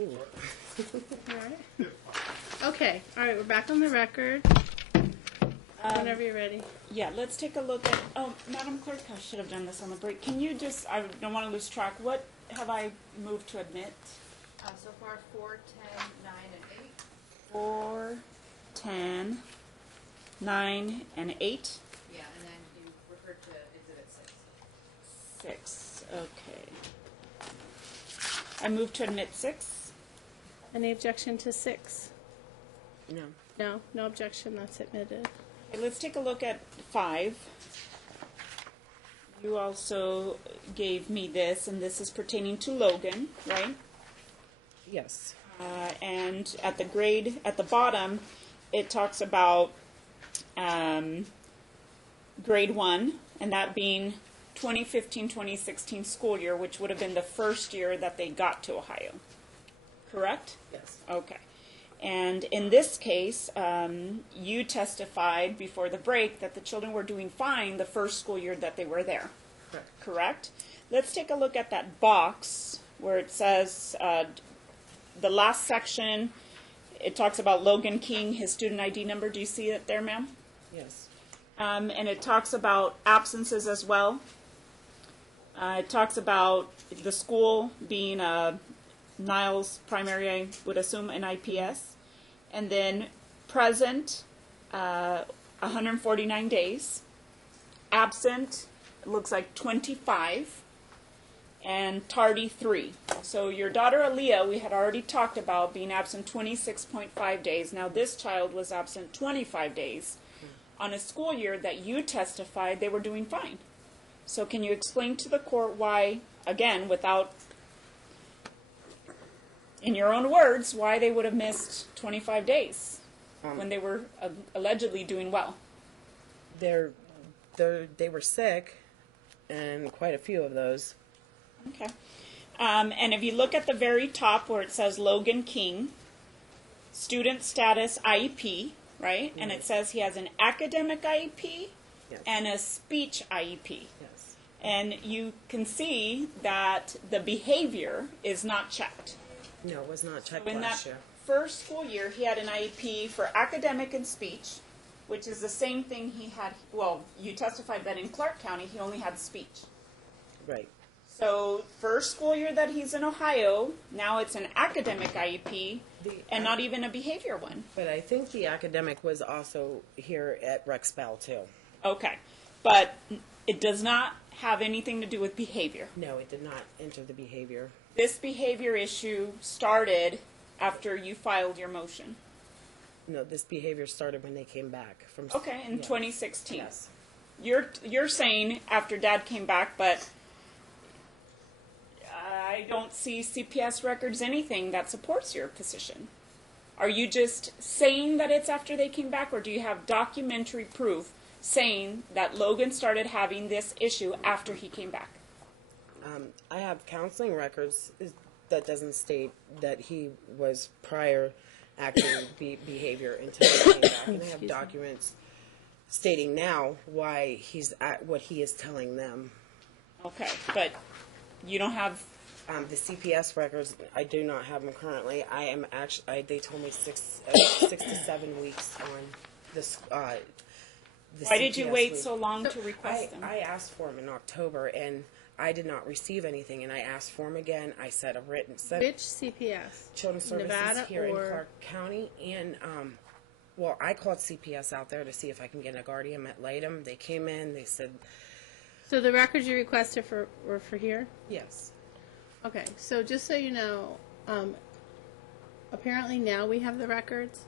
Ooh. All right. Okay. All right. We're back on the record. Whenever you're ready. Yeah, let's take a look at, oh, Madam Clerk, I should have done this on the break. Can you just, I don't want to lose track, what have I moved to admit? So far, 4, 10, 9, and 8. 4, 10, 9, and 8? Yeah, and then you referred to Exhibit 6. 6, okay. I move to admit 6. Any objection to 6? No. No. No objection. That's admitted. Okay, let's take a look at 5. You also gave me this, and this is pertaining to Logan, right? Yes. And at the grade, at the bottom, it talks about grade 1, and that being 2015-2016 school year, which would have been the first year that they got to Ohio. Correct? Yes. Okay. And in this case, you testified before the break that the children were doing fine the first school year that they were there. Correct. Correct? Let's take a look at that box where it says, the last section, it talks about Logan King, his student ID number. Do you see it there, ma'am? Yes. And it talks about absences as well. It talks about the school being Niles primary, I would assume, an IPS. And then present, 149 days. Absent, it looks like 25. And tardy, 3. So your daughter Aaliyah, we had already talked about being absent 26.5 days. Now this child was absent 25 days. On a school year that you testified they were doing fine. So can you explain to the court why, again, without, in your own words, why they would have missed 25 days when they were allegedly doing well? They were sick, and quite a few of those. Okay. And if you look at the very top where it says Logan King, student status IEP, right? And it says he has an academic IEP Yes. and a speech IEP. Yes. And you can see that the behavior is not checked. No, it was not checked In last that year. first school year, he had an IEP for academic and speech, which is the same thing he had. Well, you testified that in Clark County, he only had speech. Right. So first school year that he's in Ohio, now it's an academic IEP and not even a behavior one. But I think the academic was also here at Rexbell too. Okay. But it does not have anything to do with behavior. No, it did not enter the behavior. This behavior issue started after you filed your motion. No, this behavior started when they came back from. Okay, in Yes. 2016. Yes. You're saying after Dad came back, but I don't see CPS records, anything that supports your position. Are you just saying that it's after they came back, or do you have documentary proof saying that Logan started having this issue after he came back? I have counseling records that doesn't state that he was prior acting behavior until he came back, and I have documents stating now why he's at what he is telling them. Okay, but you don't have. The CPS records, I do not have them currently. I am actually. They told me 6 to 7 weeks on this. The Why did you CPS wait week. so long to request them? I asked for them in October, and I did not receive anything. And I asked for them again. I said a written. Which CPS? Children's Services Nevada here in or- Clark County, and well, I called CPS out there to see if I can get a guardian at Latham. They came in. They said So the records you requested were for here? yes. Okay, so just so you know, apparently now we have the records,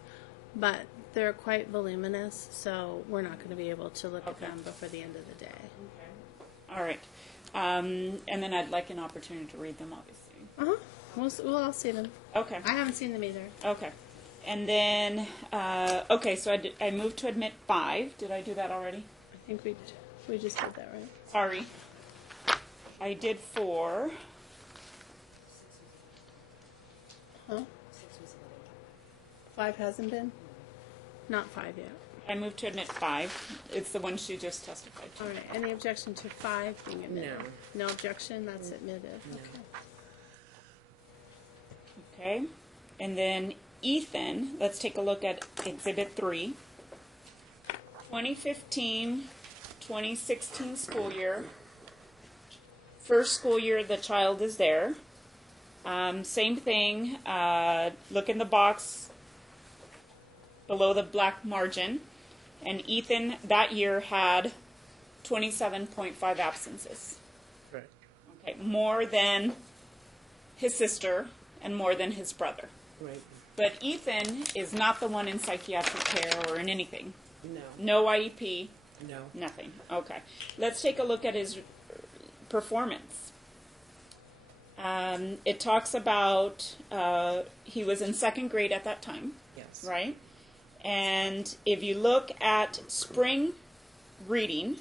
but they're quite voluminous, so we're not going to be able to look at them before the end of the day. All right. And then I'd like an opportunity to read them, obviously. We'll all see them. Okay. I haven't seen them either. Okay. And then, okay, so I moved to admit 5. Did I do that already? I think we just did that, right? Sorry. I did 4. Huh? 5 hasn't been? Not 5 yet. I moved to admit 5. It's the one she just testified to. All right, any objection to 5 being admitted? No. No objection, that's admitted. Okay. Okay, and then Ethan, let's take a look at Exhibit 3. 2015-2016 school year. First school year the child is there. Same thing, look in the box below the black margin. And Ethan that year had 27.5 absences. Right. Okay, more than his sister and more than his brother. Right. But Ethan is not the one in psychiatric care or in anything. No. No IEP, No. nothing. Okay. Let's take a look at his performance. It talks about he was in second grade at that time, Yes. right? And if you look at spring reading,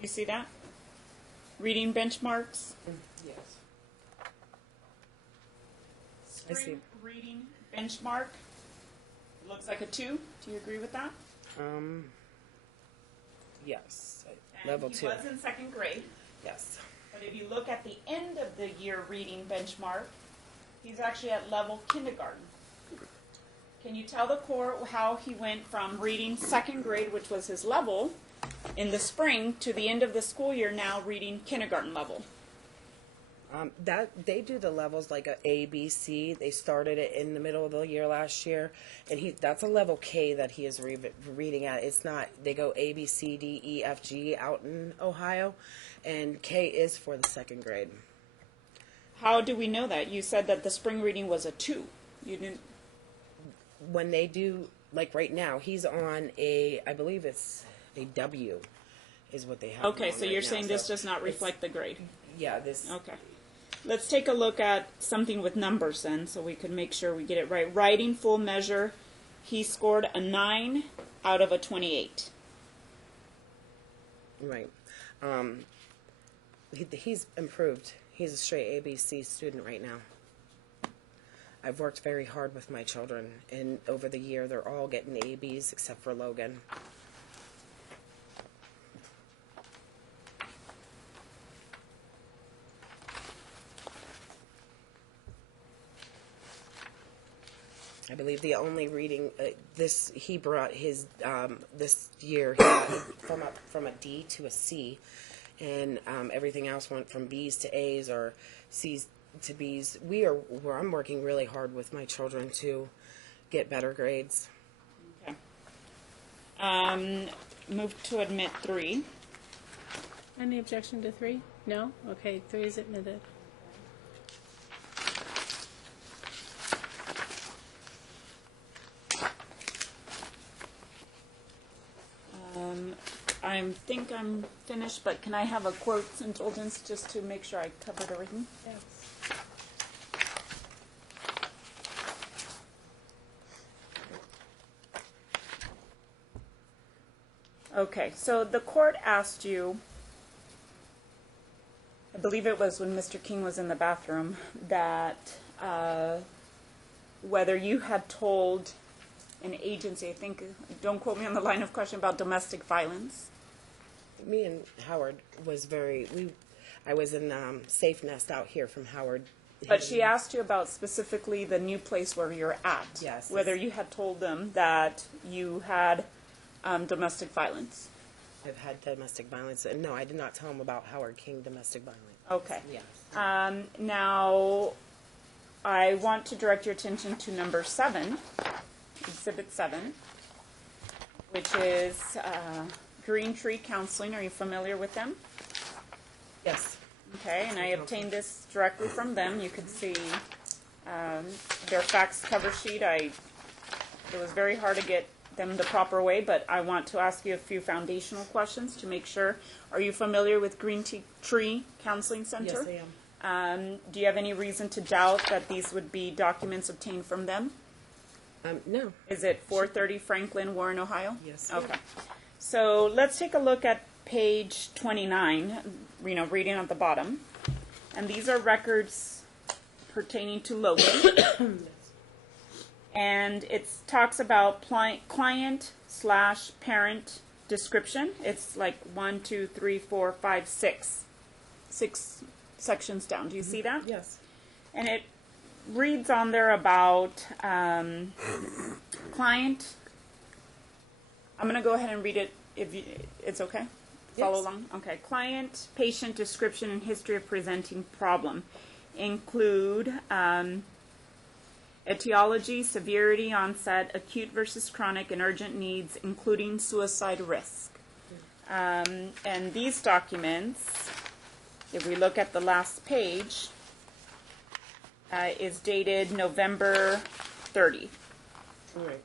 you see that? Reading benchmarks. Yes. I see. Spring reading benchmark. Looks like a 2. Do you agree with that? Yes. And Level he 2. was in second grade. Yes. But if you look at the end of the year reading benchmark, he's actually at level kindergarten. Can you tell the court how he went from reading second grade, which was his level, in the spring, to the end of the school year now reading kindergarten level? That they do the levels like a B, C. They started it in the middle of the year last year, and that's a level K that he is reading at. It's not. They go A, B, C, D, E, F, G out in Ohio, and K is for the second grade. How do we know that? You said that the spring reading was a 2. You didn't. When they do, like right now, he's on I believe it's a W, is what they have. Okay, him on so right you're now. saying this So does not it's- reflect the grade. Yeah, this. Okay. Let's take a look at something with numbers then, so we can make sure we get it right. Writing full measure, he scored a 9 out of a 28. Right. He's improved. He's a straight ABC student right now. I've worked very hard with my children, and over the year, they're all getting ABs except for Logan. I believe the only reading he brought his this year he got from a D to a C, and everything else went from B's to A's or C's to B's. I'm working really hard with my children to get better grades. Okay. Move to admit 3. Any objection to 3? No? Okay, 3 is admitted. I think I'm finished, but can I have a quotes indulgence just to make sure I covered everything? Yes. Okay, so the court asked you, I believe it was when Mr. King was in the bathroom, that whether you had told an agency, I think, don't quote me on the line of question, about domestic violence. Me and Howard was I was in Safe Nest out here from Howard. But she asked you about specifically the new place where you're at. Yes. Whether you had told them that you had domestic violence. I've had domestic violence, and no, I did not tell him about Howard King domestic violence. Okay. Yes. Now, I want to direct your attention to number 7, Exhibit 7, which is Green Tree Counseling. Are you familiar with them? Yes. Okay, and I obtained this directly from them. You can see their fax cover sheet. It was very hard to get them the proper way, but I want to ask you a few foundational questions to make sure. Are you familiar with Green Tree Counseling Center? Yes, I am. Do you have any reason to doubt that these would be documents obtained from them? No. Is it 430 Franklin, Warren, Ohio? Yes. Okay. So let's take a look at page 29, reading at the bottom. And these are records pertaining to Logan. And it talks about client/parent description. It's like 1, 2, 3, 4, 5, 6. 6 sections down. Do you see that? Yes. And it reads on there about client. I'm going to go ahead and read it if it's okay. Follow Yes. along. Okay. Client, patient description, and history of presenting problem include etiology, severity, onset, acute versus chronic, and urgent needs, including suicide risk. And these documents, if we look at the last page, is dated November 30. Right.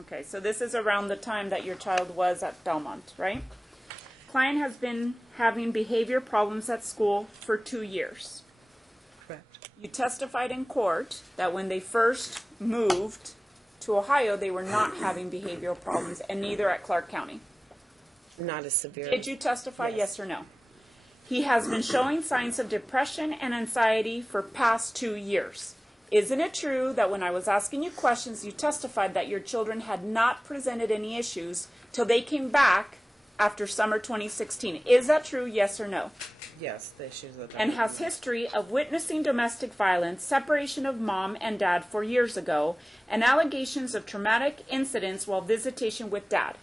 Okay, so this is around the time that your child was at Belmont, right? Client has been having behavior problems at school for 2 years. Correct. You testified in court that when they first moved to Ohio, they were not having behavioral problems, and neither at Clark County. Not as severe. Did you testify, Yes. yes or no? He has been showing signs of depression and anxiety for past 2 years. Isn't it true that when I was asking you questions, you testified that your children had not presented any issues till they came back after summer 2016? Is that true, yes or no? Yes, the issues that. And has history of witnessing domestic violence, separation of mom and dad 4 years ago, and allegations of traumatic incidents while visitation with dad.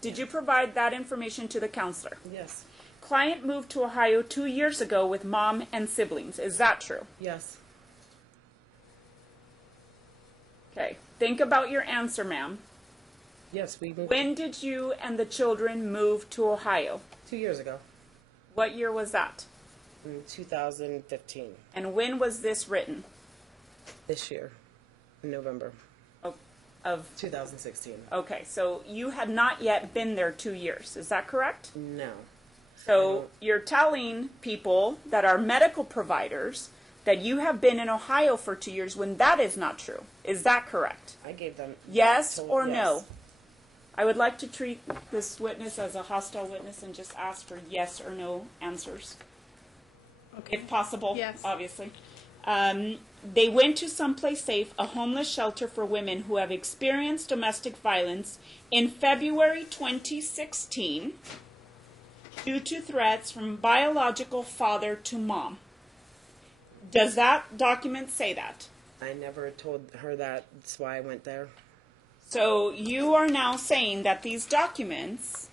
Did you provide that information to the counselor? Yes. Client moved to Ohio 2 years ago with mom and siblings. Is that true? Yes. Okay. Think about your answer, ma'am. Yes, we moved When did you and the children move to Ohio? 2 years ago, What year was that? in 2015. And when was this written? This year, in November Of 2016. okay, so you had not yet been there 2 years. Is that correct? No. So you're telling people that are medical providers that you have been in Ohio for 2 years when that is not true. Is that correct? I gave them. Yes told- or yes. no? I would like to treat this witness as a hostile witness and just ask for yes or no answers. If possible, Yes. obviously. They went to someplace safe, a homeless shelter for women who have experienced domestic violence in February 2016 due to threats from biological father to mom. Does that document say that? I never told her that. That's why I went there. So you are now saying that these documents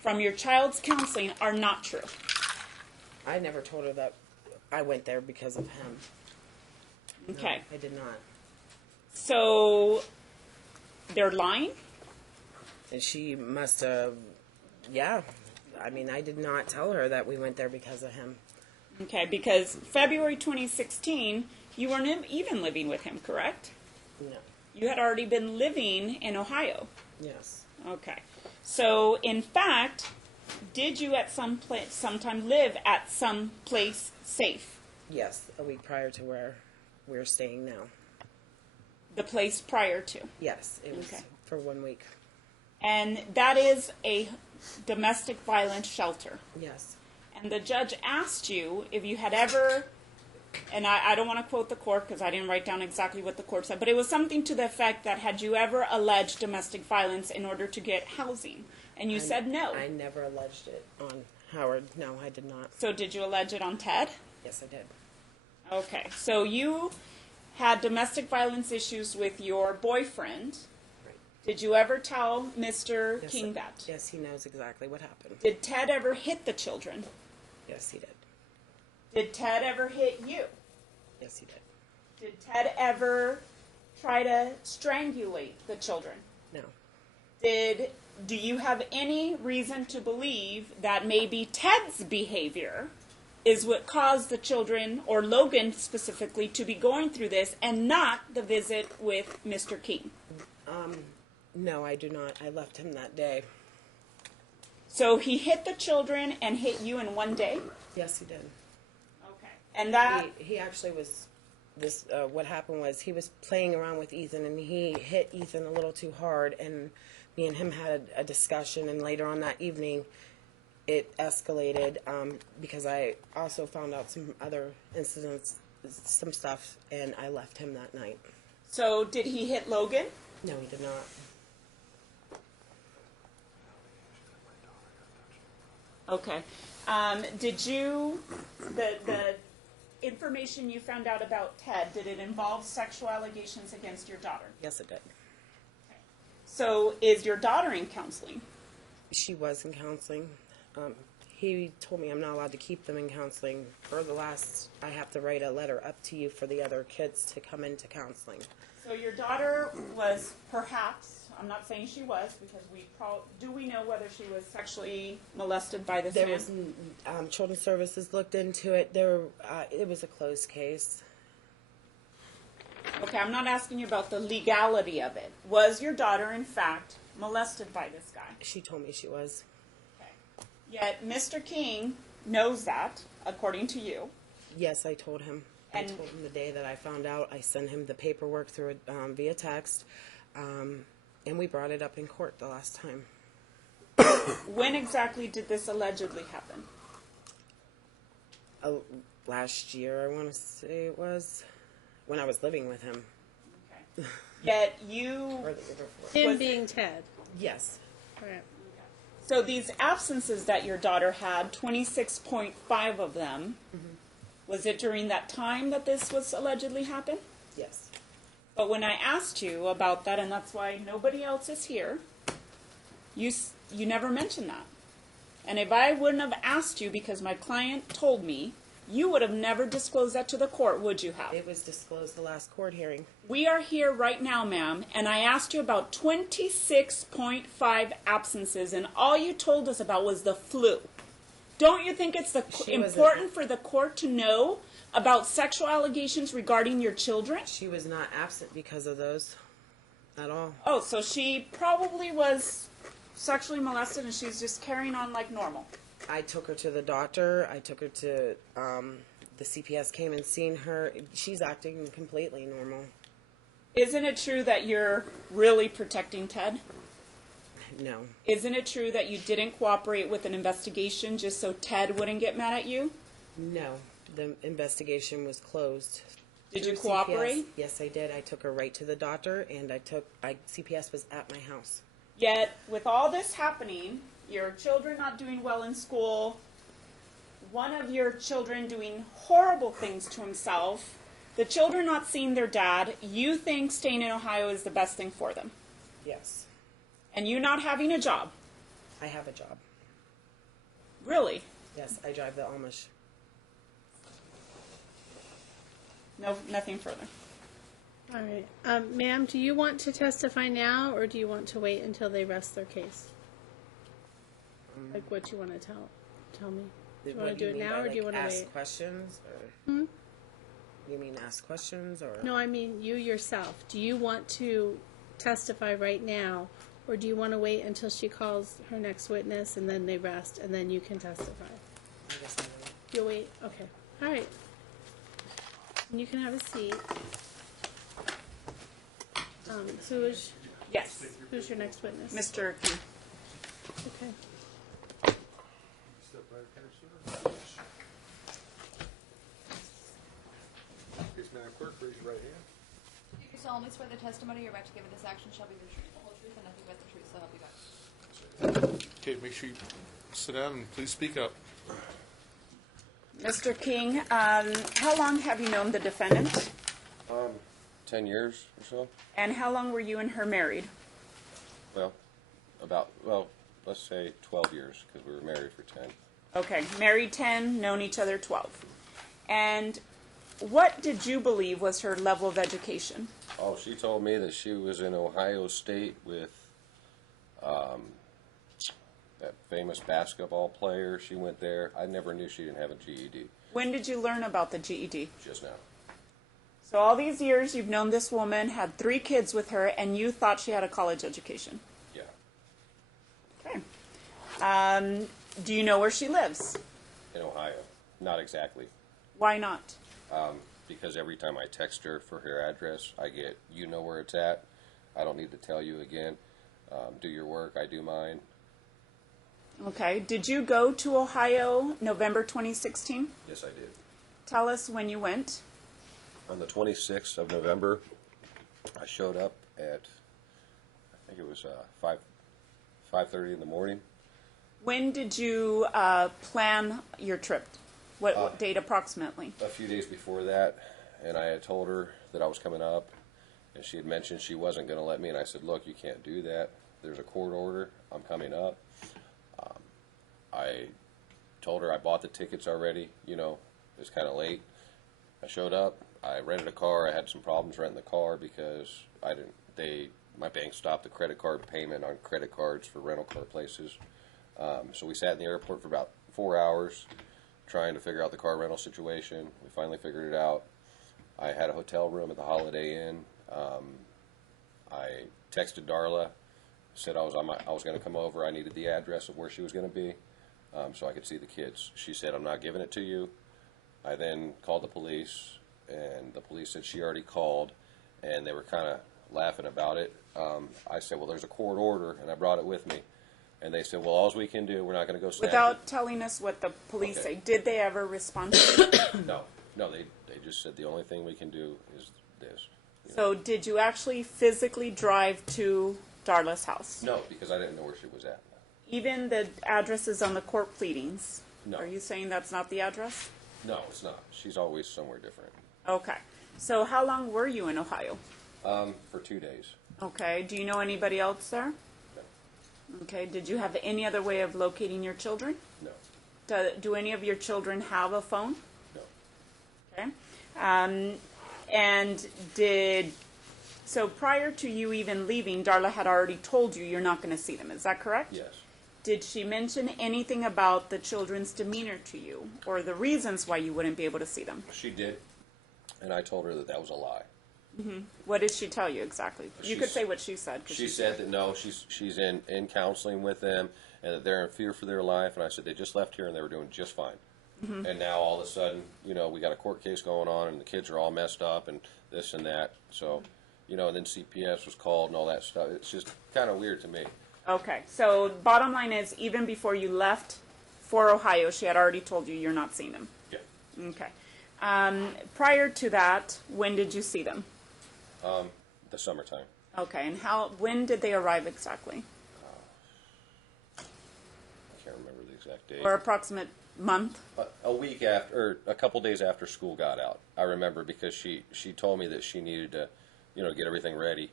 from your child's counseling are not true. I never told her that I went there because of him. No, Okay. I did not. So they're lying? And she must have, yeah. I mean, I did not tell her that we went there because of him. Okay, because February 2016, you weren't even living with him, correct? No. You had already been living in Ohio. Yes. Okay. So, in fact, did you at sometime live at some place safe? Yes, a week prior to where we're staying now. The place prior to. Yes, it was Okay. for 1 week. And that is a domestic violence shelter. Yes. And the judge asked you if you had ever, and I don't want to quote the court because I didn't write down exactly what the court said, but it was something to the effect that had you ever alleged domestic violence in order to get housing? And you said no. I never alleged it on Howard. No, I did not. So did you allege it on Ted? Yes, I did. Okay. So you had domestic violence issues with your boyfriend. Right. Did you ever tell Mr. Yes, King that? Yes, he knows exactly what happened. Did Ted ever hit the children? Yes, he did. Did Ted ever hit you? Yes, he did. Did Ted ever try to strangulate the children? No. Do you have any reason to believe that maybe Ted's behavior is what caused the children, or Logan specifically, to be going through this and not the visit with Mr. King? No, I do not. I left him that day. So he hit the children and hit you in one day? Yes, he did. Okay. And that... He actually was, what happened was he was playing around with Ethan and he hit Ethan a little too hard, and me and him had a discussion, and later on that evening it escalated because I also found out some other incidents, some stuff, and I left him that night. So did he hit Logan? No, he did not. Okay. Did you, the information you found out about Ted, did it involve sexual allegations against your daughter? Yes, it did. So is your daughter in counseling? She was in counseling. He told me I'm not allowed to keep them in counseling. I have to write a letter up to you for the other kids to come into counseling. So your daughter was perhaps, I'm not saying she was, because do we know whether she was sexually molested by this There man? was Children's Services looked into it. It was a closed case. Okay, I'm not asking you about the legality of it. Was your daughter, in fact, molested by this guy? She told me she was. Okay. Yet Mr. King knows that, according to you. Yes, I told him. I And- told him the day that I found out. I sent him the paperwork through via text, and we brought it up in court the last time. When exactly did this allegedly happen? Last year, I want to say it was, when I was living with him. Okay. Yet you... Or the year before. Him Was being Ted. Yes. Right. So these absences that your daughter had, 26.5 of them, was it during that time that this was allegedly happened? Yes. But when I asked you about that, and that's why nobody else is here, you never mentioned that. And if I wouldn't have asked you because my client told me, you would have never disclosed that to the court, would you have? It was disclosed the last court hearing. We are here right now, ma'am, and I asked you about 26.5 absences, and all you told us about was the flu. Don't you think it's important for the court to know about sexual allegations regarding your children? She was not absent because of those at all. Oh, so she probably was sexually molested and she's just carrying on like normal. I took her to the doctor. I took her to, the CPS came and seen her. She's acting completely normal. Isn't it true that you're really protecting Ted? No. Isn't it true that you didn't cooperate with an investigation just so Ted wouldn't get mad at you? No. The investigation was closed. Did you Through cooperate? CPS. Yes, I did. I took her right to the doctor, and CPS was at my house. Yet, with all this happening, your children not doing well in school, one of your children doing horrible things to himself, the children not seeing their dad, you think staying in Ohio is the best thing for them. Yes. And you not having a job. I have a job. Really? Yes, I drive the Amish. No, nothing further. All right. Ma'am, do you want to testify now, or do you want to wait until they rest their case? Like what you want to tell me? Do you want to do it now, or do you want to ask wait? questions? Or, You mean ask questions, or? No, I mean you yourself. Do you want to testify right now, or do you want to wait until she calls her next witness and then they rest and then you can testify? I guess I'm gonna- You'll wait? Okay. All right. And you can have a seat. Yes, Who's your next witness? Mr. King. Okay. Step right here, sir. Please, Madam Clerk, raise your right hand. Do you solemnly swear the testimony you're about to give in this action shall be the truth, the whole truth, and nothing but the truth, so help you God? Okay, make sure you sit down and please speak up. Mr. King, how long have you known the defendant? 10 years or so. And how long were you and her married? Well, let's say 12 years, because we were married for 10. Okay, married 10, known each other 12. And what did you believe was her level of education? Oh, she told me that she was in Ohio State with that famous basketball player. She went there. I never knew she didn't have a GED. When did you learn about the GED? Just now. So all these years you've known this woman, had 3 kids with her, and you thought she had a college education. Yeah. Okay. Do you know where she lives? In Ohio. Not exactly. Why not? Because every time I text her for her address, I get, you know where it's at. I don't need to tell you again. Do your work, I do mine. Okay. Did you go to Ohio November 2016? Yes, I did. Tell us when you went. On the 26th of November, I showed up at, I think it was 5:30 in the morning. When did you plan your trip? What date approximately? A few days before that, and I had told her that I was coming up, and she had mentioned she wasn't going to let me, and I said, look, you can't do that. There's a court order. I'm coming up. I told her I bought the tickets already. You know, it was kind of late. I showed up. I rented a car. I had some problems renting the car because my bank stopped the credit card payment on credit cards for rental car places. So we sat in the airport for about 4 hours trying to figure out the car rental situation. We finally figured it out. I had a hotel room at the Holiday Inn. I texted Darla, said I was going to come over. I needed the address of where she was going to be so I could see the kids. She said, I'm not giving it to you. I then called the police, and the police said she already called, and they were kind of laughing about it. I said, well, there's a court order, and I brought it with me. And they said, well, all we can do, we're not going to go snatch Without telling us what the police Okay. say, did they ever respond to you? it. No, they just said the only thing we can do is this. You know? So did you actually physically drive to Darla's house? No, because I didn't know where she was at. Even the addresses on the court pleadings? No. Are you saying that's not the address? No, it's not. She's always somewhere different. Okay. So how long were you in Ohio? For 2 days. Okay. Do you know anybody else there? No. Okay. Did you have any other way of locating your children? No. Do any of your children have a phone? No. Okay. So prior to you even leaving, Darla had already told you you're not going to see them. Is that correct? Yes. Did she mention anything about the children's demeanor to you or the reasons why you wouldn't be able to see them? She did, and I told her that that was a lie. What did she tell you exactly? You could She's- say what she said. 'Cause She said that no, she's in counseling with them, and that they're in fear for their life. And I said they just left here and they were doing just fine. And now all of a sudden, you know, we got a court case going on, and the kids are all messed up, and this and that. So, you know, and then CPS was called and all that stuff. It's just kind of weird to me. Okay, so bottom line is, even before you left for Ohio, she had already told you you're not seeing them. Yeah. Okay. Prior to that, when did you see them? The summertime. Okay, and when did they arrive exactly? I can't remember the exact date. Or approximate month? A week after, or a couple days after school got out. I remember because she told me that she needed to, you know, get everything ready.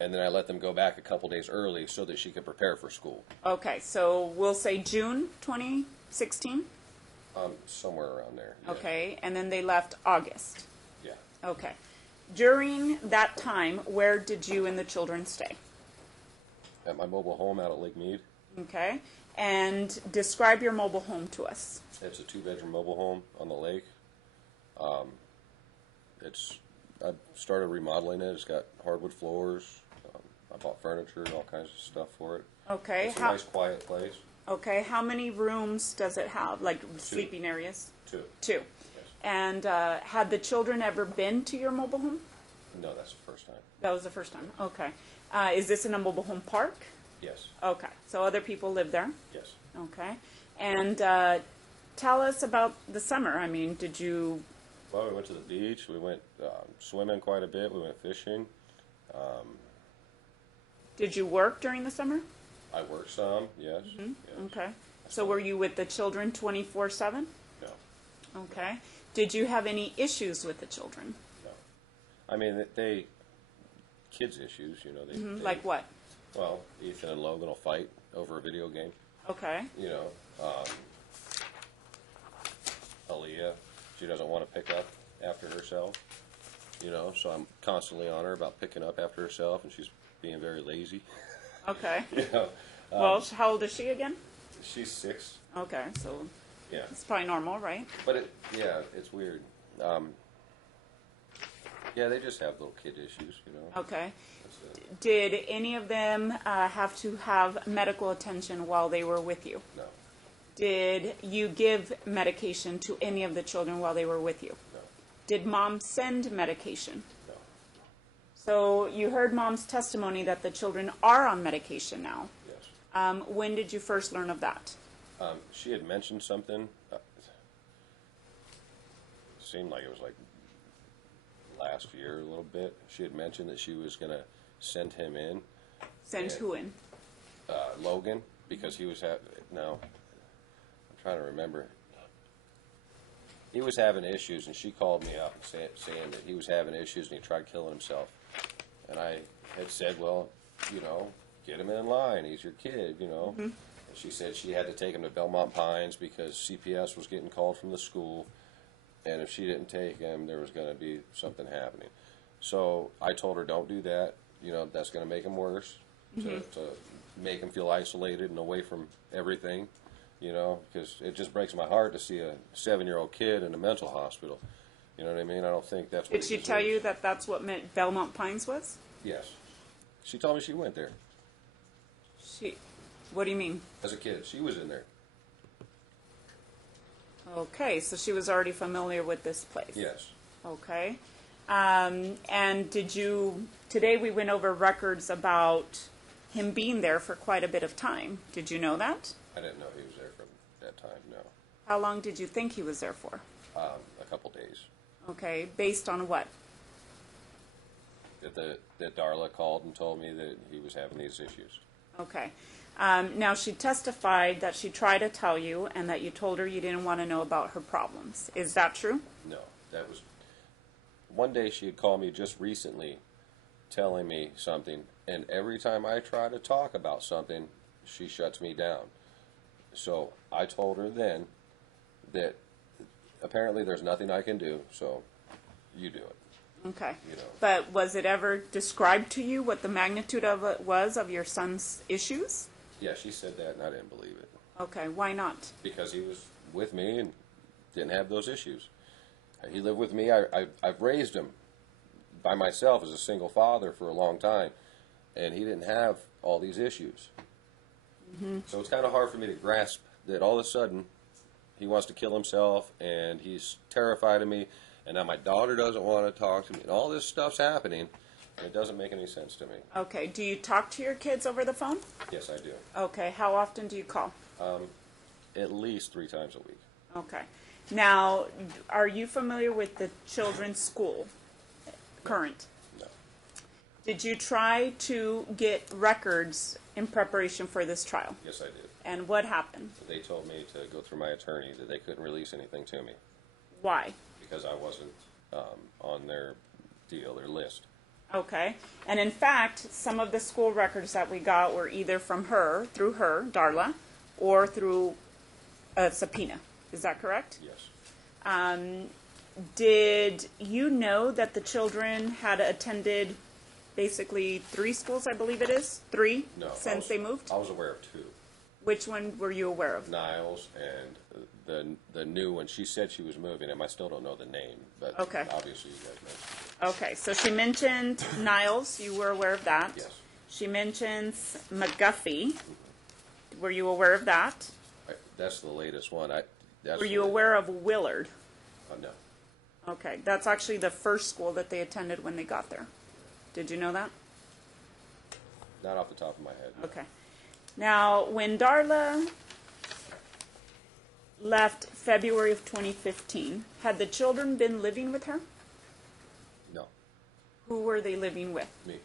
And then I let them go back a couple days early so that she could prepare for school. Okay, so we'll say June 2016? Somewhere around there. Yeah. Okay, and then they left August. Yeah. Okay. During that time, where did you and the children stay? At my mobile home out at Lake Mead. Okay. And describe your mobile home to us. It's a 2-bedroom mobile home on the lake. I started remodeling it. It's got hardwood floors. I bought furniture and all kinds of stuff for it. Okay. It's a nice, quiet place. Okay. How many rooms does it have? Like sleeping areas? 2. 2. Yes. And had the children ever been to your mobile home? No, that's the first time. That was the first time. Okay. Is this in a mobile home park? Yes. Okay. So other people live there? Yes. Okay. And tell us about the summer. I mean, did you... Well, we went to the beach. We went swimming quite a bit. We went fishing. Did you work during the summer? I worked some, yes. Yes. Okay. So were you with the children 24/7? No, Okay. Did you have any issues with the children? no. I mean, kids' issues, you know. They, Like what? Well, Ethan and Logan will fight over a video game. Okay. You know, Aaliyah, she doesn't want to pick up after herself. You know, so I'm constantly on her about picking up after herself, and she's being very lazy. Okay. You know, Well, how old is she again? she's 6. Okay, so Yeah, it's probably normal, right? but it's weird. Yeah, they just have little kid issues, you know. Okay. That's it. Did any of them have to have medical attention while they were with you? No, Did you give medication to any of the children while they were with you? no, Did mom send medication? no. So you heard mom's testimony that the children are on medication now. Yes. When did you first learn of that? She had mentioned something. Seemed like it was like last year a little bit. She had mentioned that she was going to send him in, Send Yeah. who in? Logan, because he was no. I'm trying to remember. he was having issues, and she called me up and saying that he was having issues and he tried killing himself. And I had said, well, you know, get him in line. He's your kid, you know. And she said she had to take him to Belmont Pines because CPS was getting called from the school, and if she didn't take him, there was going to be something happening. So I told her, don't do that. You know, that's going to make him worse, to make him feel isolated and away from everything, you know, because it just breaks my heart to see a 7-year-old kid in a mental hospital. You know what I mean? I don't think that's what Did she tell you that that's what Belmont Pines was? Yes. She told me she went there. What do you mean? As a kid, she was in there. Okay, so she was already familiar with this place. Yes. Okay. And today we went over records about him being there for quite a bit of time. Did you know that? I didn't know he was there from that time, no. How long did you think he was there for? A couple days. Okay, based on what? That Darla called and told me that he was having these issues. Okay. Now, she testified that she tried to tell you and that you told her you didn't want to know about her problems. Is that true? No, that was... One day she had called me just recently telling me something, and every time I try to talk about something, she shuts me down. So I told her then that apparently there's nothing I can do, so you do it. Okay. You know. But was it ever described to you what the magnitude of it was of your son's issues? Yeah, she said that, and I didn't believe it. Okay, why not? Because he was with me and didn't have those issues. He lived with me. I've raised him by myself as a single father for a long time, and he didn't have all these issues. So it's kind of hard for me to grasp that all of a sudden he wants to kill himself, and he's terrified of me, and now my daughter doesn't want to talk to me, and all this stuff's happening, and it doesn't make any sense to me. Okay, do you talk to your kids over the phone? Yes, I do. Okay, how often do you call? At least 3 times a week. Okay. Now, are you familiar with the children's school, current? No. Did you try to get records in preparation for this trial? Yes, I did. And what happened? They told me to go through my attorney that they couldn't release anything to me Why? because I wasn't on their deal, their list. Okay. And in fact, some of the school records that we got were either from her, through her, Darla, or through a subpoena. Is that correct? Yes. Did you know that the children had attended basically 3 schools, I believe it is? 3? No. Since they moved? I was aware of 2. Which one were you aware of? Niles and the new one. She said she was moving him. I still don't know the name, but Okay. obviously you guys know. Okay, so she mentioned Niles. You were aware of that? Yes. She mentions McGuffey. Were you aware of that? That's the latest one. Were you aware of Willard? No. Okay, that's actually the first school that they attended when they got there. Did you know that? Not off the top of my head. Okay. Now, when Darla left February of 2015, had the children been living with her? No. Who were they living with? Me.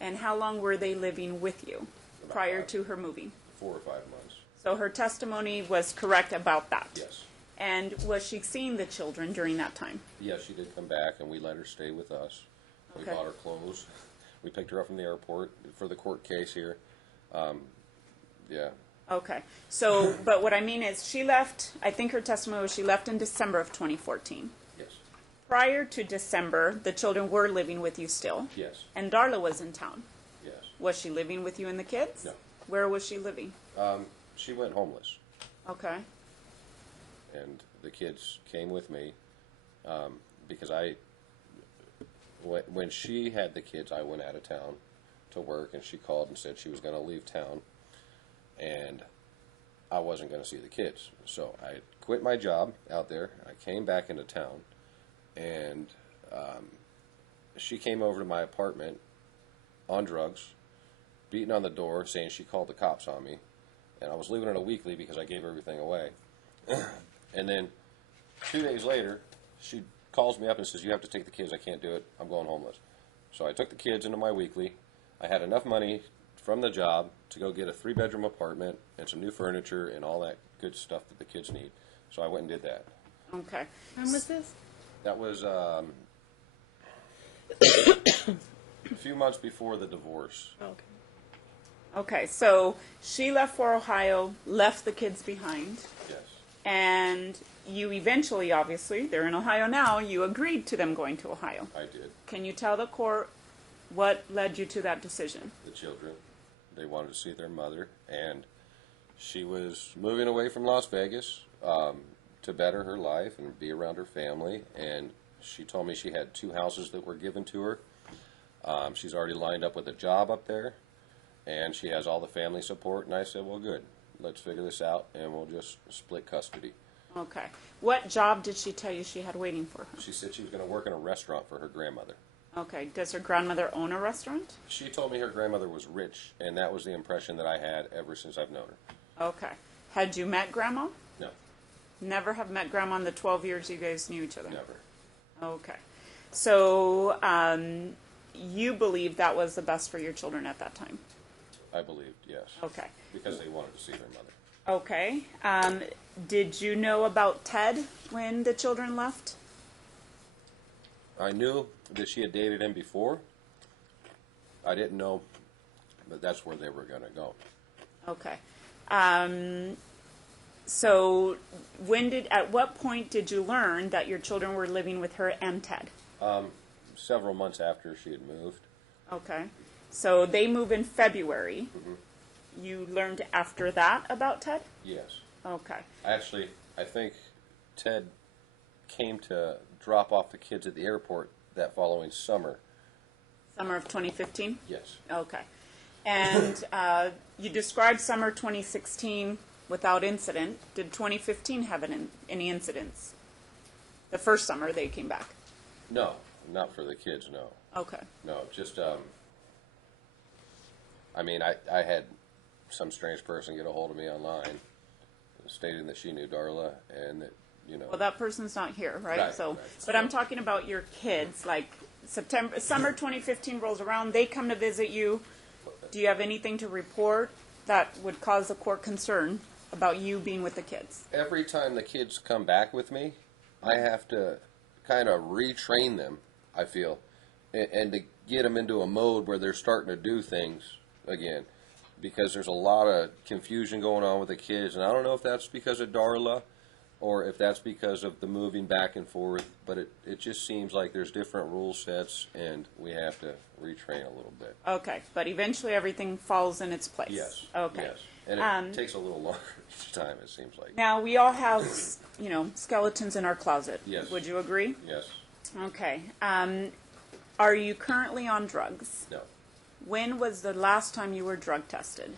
And how long were they living with you About prior 5. to her moving? 4 or 5 months. So her testimony was correct about that? Yes. And was she seeing the children during that time? Yes, she did come back, and we let her stay with us. We Okay. bought her clothes. We picked her up from the airport for the court case here. Yeah. Okay. So, but what I mean is she left, I think her testimony was she left in December of 2014. Yes. Prior to December, the children were living with you still. Yes. And Darla was in town. Yes. Was she living with you and the kids? No. Where was she living? She went homeless, Okay. and the kids came with me because when she had the kids, I went out of town to work, and she called and said she was going to leave town, and I wasn't going to see the kids. So I quit my job out there. I came back into town, and she came over to my apartment on drugs, beating on the door, saying she called the cops on me. And I was living on a weekly because I gave everything away. And then 2 days later, she calls me up and says, "You have to take the kids. I can't do it. I'm going homeless." So I took the kids into my weekly. I had enough money from the job to go get a 3-bedroom apartment and some new furniture and all that good stuff that the kids need. So I went and did that. Okay. When was this? That was a few months before the divorce. Okay. Okay, so she left for Ohio, left the kids behind, Yes, and you eventually, obviously, they're in Ohio now, you agreed to them going to Ohio. I did. Can you tell the court what led you to that decision? The children, they wanted to see their mother, and she was moving away from Las Vegas to better her life and be around her family, and she told me she had 2 houses that were given to her. She's already lined up with a job up there, and she has all the family support, and I said, well, good. Let's figure this out, and we'll just split custody. Okay. What job did she tell you she had waiting for her? She said she was going to work in a restaurant for her grandmother. Okay. Does her grandmother own a restaurant? She told me her grandmother was rich, and that was the impression that I had ever since I've known her. Okay. Had you met Grandma? No, Never have met Grandma in the 12 years you guys knew each other? never. Okay. So, you believe that was the best for your children at that time? I believed, yes. Okay. Because they wanted to see their mother. Okay. Did you know about Ted when the children left? I knew that she had dated him before. I didn't know, but that's where they were going to go. Okay. So, at what point did you learn that your children were living with her and Ted? Several months after she had moved. Okay. So they move in February. Mm-hmm. You learned after that about Ted? Yes. Okay. Actually, I think Ted came to drop off the kids at the airport that following summer. Summer of 2015? Yes. Okay. And you described summer 2016 without incident. Did 2015 have any incidents? The first summer they came back? No, not for the kids, no. Okay. No, just, I mean, I had some strange person get a hold of me online stating that she knew Darla and that, you know. Well, that person's not here, right? Right, So, right. but I'm talking about your kids. Like summer 2015 rolls around, they come to visit you. Do you have anything to report that would cause the court concern about you being with the kids? Every time the kids come back with me, I have to kind of retrain them, I feel, and to get them into a mode where they're starting to do things again. Because there's a lot of confusion going on with the kids, and I don't know if that's because of Darla or if that's because of the moving back and forth, but it just seems like there's different rule sets, and we have to retrain a little bit. Okay, but eventually everything falls in its place. Yes. Okay. Yes. And it takes a little longer each time, it seems like. Now, we all have, skeletons in our closet. Yes. Would you agree? Yes. Okay. Are you currently on drugs? No. When was the last time you were drug tested?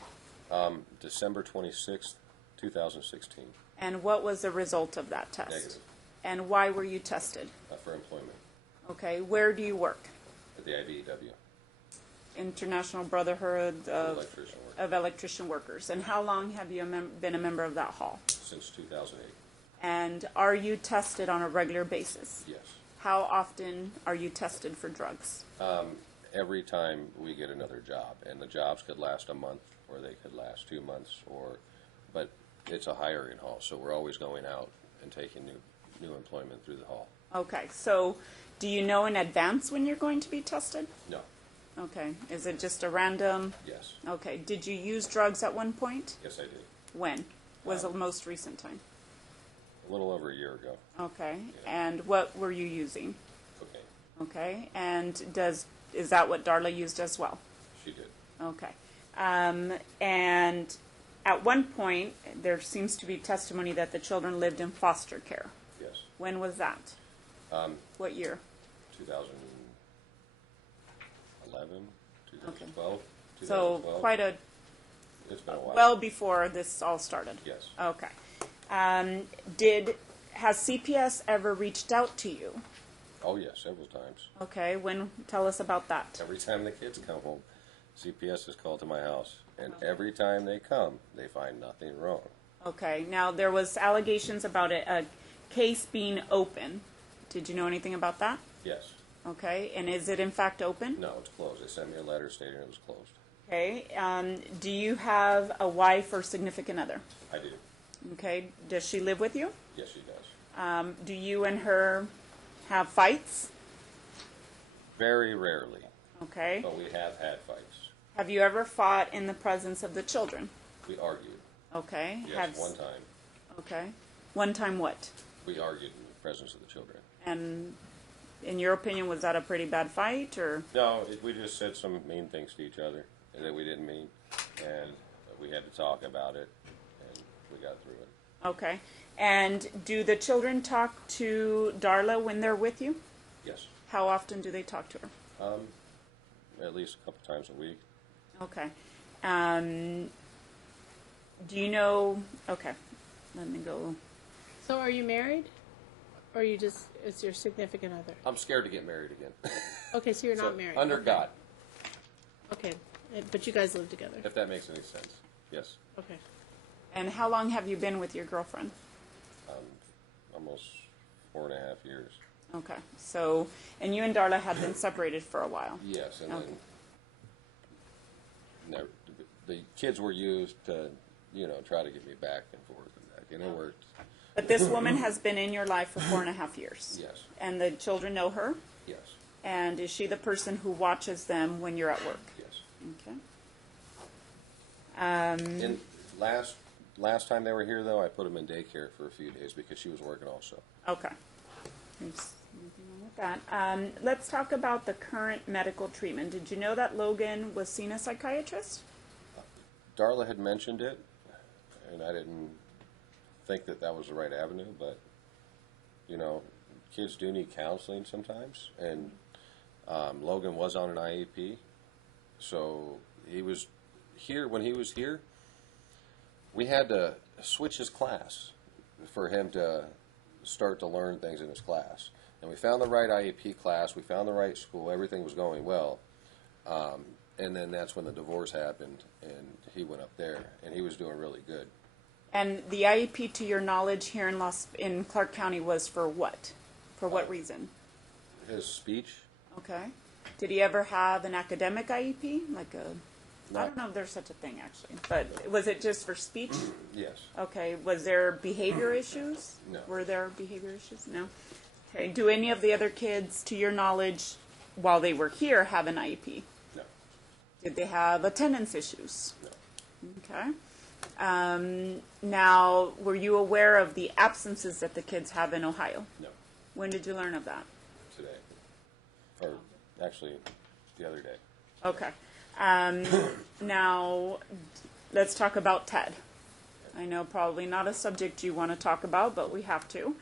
December 26th, 2016. And what was the result of that test? Negative. And why were you tested? For employment Okay. Where do you work? at the IBEW. International Brotherhood Electrician work of Electrician Workers. And how long have you been a member of that hall? since 2008. And are you tested on a regular basis? Yes. How often are you tested for drugs? Every time we get another job, and the jobs could last a month, or they could last 2 months, but it's a hiring hall, so we're always going out and taking new employment through the hall. Okay, so do you know in advance when you're going to be tested? No. Okay, is it just a random? Yes. Okay, did you use drugs at one point? Yes, I did. When was the most recent time? A little over a year ago. Okay, and what were you using? Cocaine. Okay, and is that what Darla used as well? She did. Okay. And at one point, there seems to be testimony that the children lived in foster care. Yes. When was that? What year? 2011, 2012. So 2012. quite a, It's been a while. well before this all started. Yes. Okay. Has CPS ever reached out to you? Oh, yes, several times. Okay, tell us about that. Every time the kids come home, CPS is called to my house, and every time they come, they find nothing wrong. Okay, now there was allegations about a case being open. Did you know anything about that? Yes. Okay, and is it in fact open? No, it's closed. They sent me a letter stating it was closed. Okay, do you have a wife or significant other? I do. Okay, does she live with you? Yes, she does. Do you and her have fights? Very rarely, Okay. but we have had fights. Have you ever fought in the presence of the children? We argued. Okay. Yes, one time. Okay. One time what? We argued in the presence of the children. And in your opinion, was that a pretty bad fight, or? No, we just said some mean things to each other that we didn't mean, and we had to talk about it, and we got through it. Okay. And do the children talk to Darla when they're with you? Yes. How often do they talk to her? At least a couple times a week. Okay. Do you know? Okay. Let me go. So are you married? Or you just, it's your significant other? I'm scared to get married again. Okay, so you're So, not married. Under Okay. God, Okay, but you guys live together. if that makes any sense. Yes. Okay. And how long have you been with your girlfriend? Almost 4.5 years. Okay. So, and you and Darla had been separated for a while. Yes, and Okay. then the kids were used to, try to get me back and forth and back, and it worked. But this woman has been in your life for 4.5 years. Yes. And the children know her? Yes. And is she the person who watches them when you're at work? Yes. Okay. And last time they were here, though, I put them in daycare for a few days because she was working also. Okay. There's nothing wrong with that. Let's talk about the current medical treatment. Did you know that Logan was seen a psychiatrist? Darla had mentioned it, and I didn't think that was the right avenue, but, kids do need counseling sometimes, and Logan was on an IEP, so he was here. When he was here, we had to switch his class for him to start to learn things in his class. And we found the right IEP class, we found the right school, everything was going well. And then that's when the divorce happened, and he went up there, and he was doing really good. And the IEP, to your knowledge, here in Clark County was for what? For what reason? His speech, Okay. Did he ever have an academic IEP? I Not- don't know if there's such a thing, actually. But was it just for speech? yes. Okay. Was there behavior issues? No. Were there behavior issues? No. Okay. Do any of the other kids, to your knowledge, while they were here, have an IEP? No. Did they have attendance issues? No. Okay. Now, were you aware of the absences that the kids have in Ohio? No. When did you learn of that? Today. Or actually, the other day. Okay. Now, let's talk about Ted. I know probably not a subject you want to talk about, but we have to.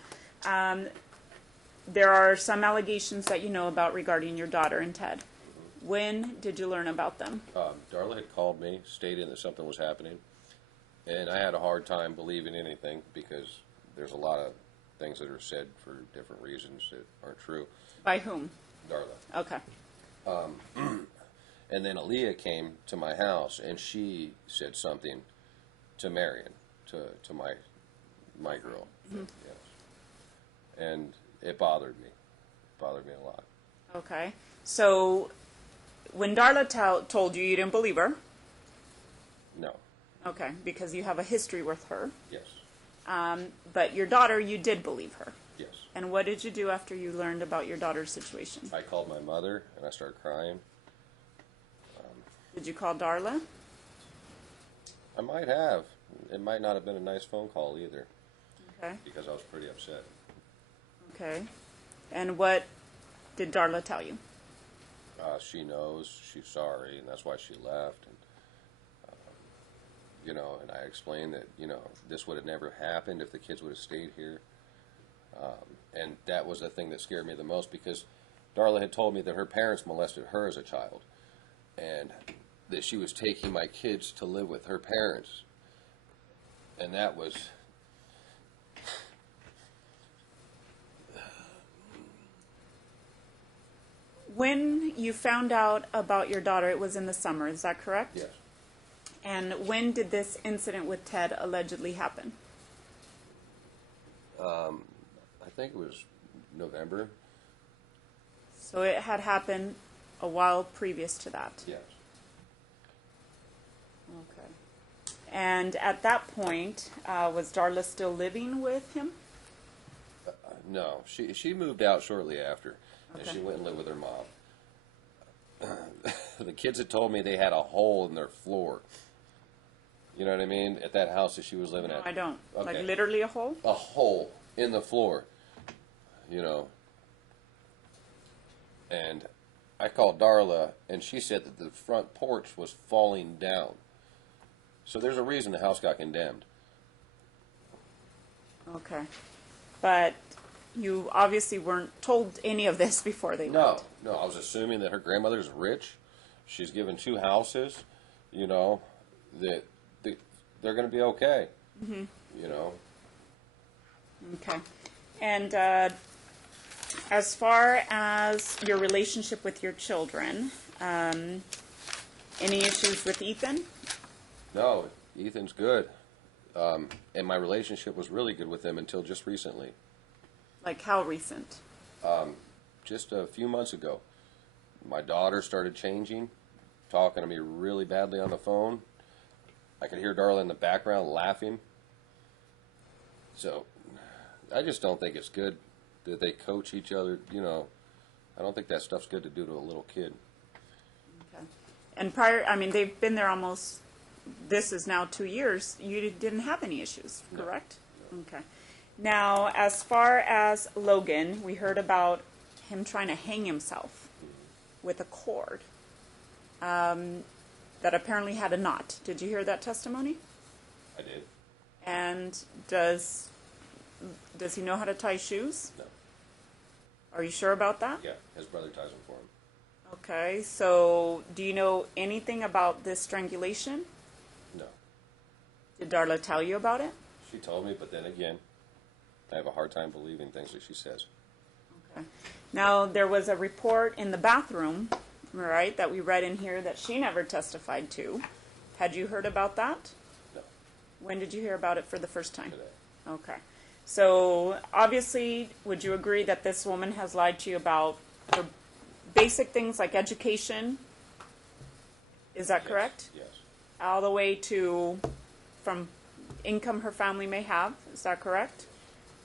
There are some allegations that you know about regarding your daughter and Ted. When did you learn about them? Darla had called me stating that something was happening, and I had a hard time believing anything because there's a lot of things that are said for different reasons that aren't true. By whom? Darla. Okay. And then Aaliyah came to my house, and she said something to Marion, to my girl. Yes. And it bothered me. It bothered me a lot. Okay. So, when Darla told you, you didn't believe her. No. Okay, because you have a history with her. Yes. But your daughter, you did believe her. Yes. And what did you do after you learned about your daughter's situation? I called my mother, and I started crying. Did you call Darla? I might have. It might not have been a nice phone call either, Okay. because I was pretty upset. Okay. And what did Darla tell you? She knows she's sorry, and that's why she left. And and I explained that this would have never happened if the kids would have stayed here. And that was the thing that scared me the most, because Darla had told me that her parents molested her as a child, and that she was taking my kids to live with her parents, and that was. When you found out about your daughter, it was in the summer, is that correct? Yes. And when did this incident with Ted allegedly happen? I think it was November. So it had happened a while previous to that. Yes. Okay. And at that point, was Darla still living with him? No, she moved out shortly after, and Okay. she went and lived with her mom. The kids had told me they had a hole in their floor. You know what I mean? At that house that she was living No, at. I don't. Like Okay. literally a hole? A hole in the floor. You know. And I called Darla, and she said that the front porch was falling down. So there's a reason the house got condemned. Okay. But you obviously weren't told any of this before they went. No, I was assuming that her grandmother's rich. She's given 2 houses, you know, that they're going to be okay. Mm-hmm. You know. Okay. And as far as your relationship with your children, any issues with Ethan? No, Ethan's good. And my relationship was really good with him until just recently. Like how recent? Just a few months ago. My daughter started changing, talking to me really badly on the phone. I could hear Darla in the background laughing. So, I just don't think it's good that they coach each other, you know. I don't think that stuff's good to do to a little kid. Okay. And prior, I mean, they've been there almost, this is now 2 years. You didn't have any issues, correct? Okay. Now, as far as Logan, we heard about him trying to hang himself with a cord that apparently had a knot. Did you hear that testimony? I did. And does he know how to tie shoes? No. Are you sure about that? Yeah, his brother ties them for him. Okay, so do you know anything about this strangulation? No. Did Darla tell you about it? She told me, but then again, I have a hard time believing things that she says. Okay. Now, there was a report in the bathroom, right, that we read in here that she never testified to. Had you heard about that? No. When did you hear about it for the first time? Today. Okay. So, obviously, would you agree that this woman has lied to you about her basic things like education? Is that correct? Yes. All the way to from income her family may have, is that correct?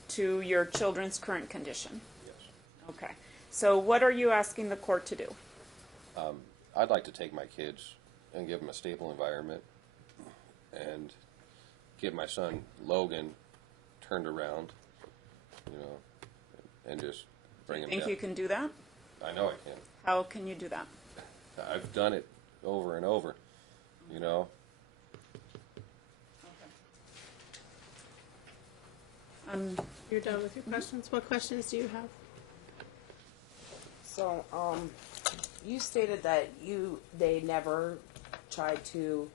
To your children's current condition. Yes. Okay. So what are you asking the court to do? I'd like to take my kids and give them a stable environment and get my son Logan turned around, you know, and just bring him Think down. you can do that? I know I can. How can you do that? I've done it over and over, you know. You're done with your questions? What questions do you have? So, you stated that they never tried to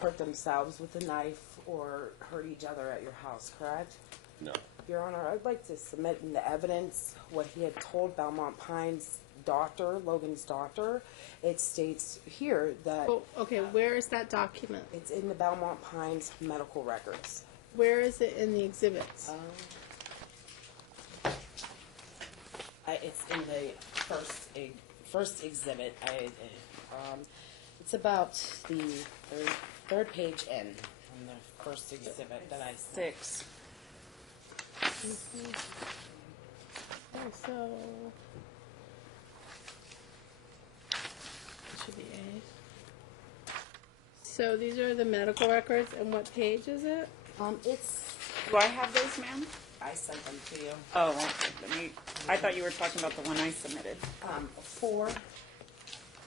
hurt themselves with a knife or hurt each other at your house, correct? No. Your Honor, I'd like to submit in the evidence what he had told Belmont Pines' doctor, Logan's doctor. It states here that Oh, okay, where is that document? it's in the Belmont Pines medical records. Where is it in the exhibits? It's in the first exhibit. It's about the third page in on the first exhibit that I sent. 6. Oh, so it should be A. So these are the medical records, and what page is it? It's Do I have those, ma'am? I sent them to you. Oh, okay. I thought you were talking about the one I submitted. 4.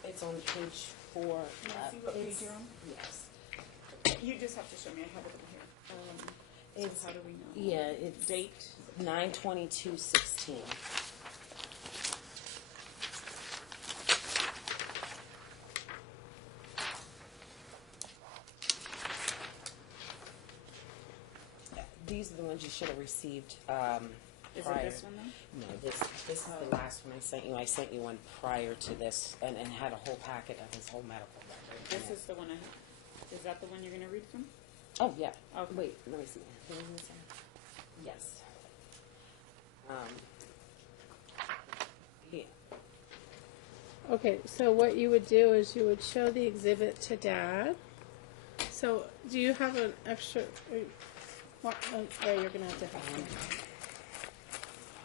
It's on page 4. see what page It's- you're on? Yes. You just have to show me. I have it over here. It's So how do we know? yeah. It's Date? 9/22/16. Yeah, these are the ones you should have received. Is prior. it this one though? No, this is the last one I sent you. I sent you one prior to this, and had a whole packet of his whole medical record. This is the one I have. Is that the one you're going to read from? Oh yeah. Okay. Wait, let me see. Did I miss that? Yes. Yeah. Okay, so what you would do is you would show the exhibit to Dad. So, do you have an extra? What? Oh, yeah, you're gonna have to help me.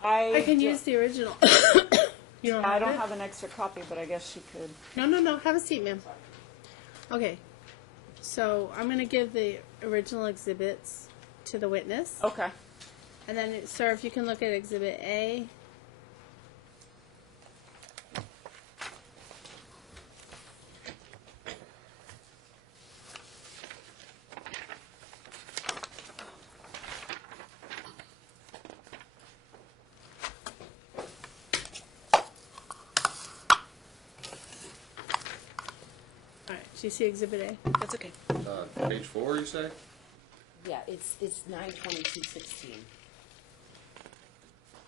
I can use the original. You don't have I don't it? have an extra copy, but I guess she could. No. Have a seat, ma'am. Okay. So I'm going to give the original exhibits to the witness. Okay. And then, sir, if you can look at Exhibit A. All right, do you see Exhibit A? That's okay. Page 4, you say? Yeah, it's 9/22/16. Can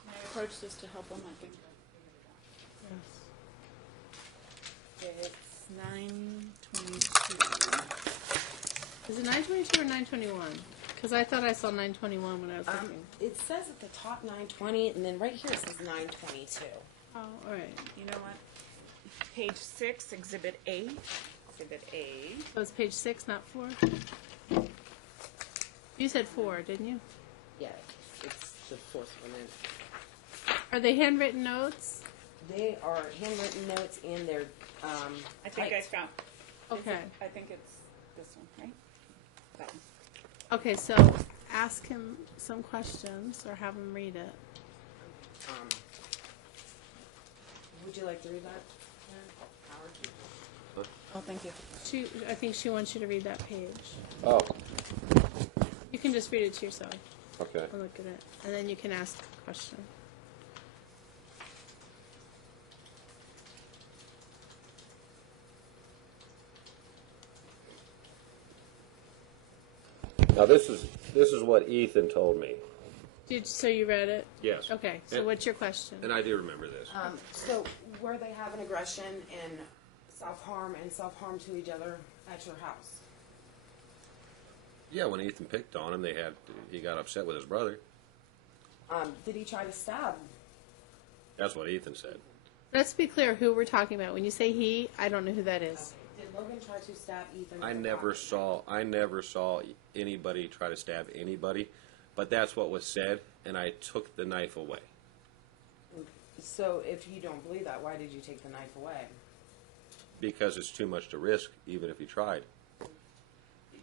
I approach this to help them? I think. It's 9/22. Is it 9/22 or 9/21? Because I thought I saw 9/21 when I was looking. It says at the top 9/20, and then right here it says 9/22. Oh, all right. You know what? Page 6, Exhibit A. Exhibit A. So it's page 6, not 4? You said 4, didn't you? Yeah, it's the fourth one in. Are they handwritten notes? They are handwritten notes and they're I think I typed. found. Okay. I think it's this one, right? That one. Okay, so ask him some questions or have him read it. Would you like to read that? Howard? Oh, thank you. I think she wants you to read that page. Oh, You can just read it to yourself okay. and look at it, and then you can ask a question. Now this is what Ethan told me. So you read it? Yes. Okay, so And- what's your question? And I do remember this. So where they have an aggression and self-harm to each other at your house? Yeah, when Ethan picked on him, he got upset with his brother. Did he try to stab? That's what Ethan said. Let's be clear who we're talking about. When you say he, I don't know who that is. Did Logan try to stab Ethan? I never saw anybody try to stab anybody, but that's what was said, and I took the knife away. So if you don't believe that, why did you take the knife away? Because it's too much to risk, even if he tried.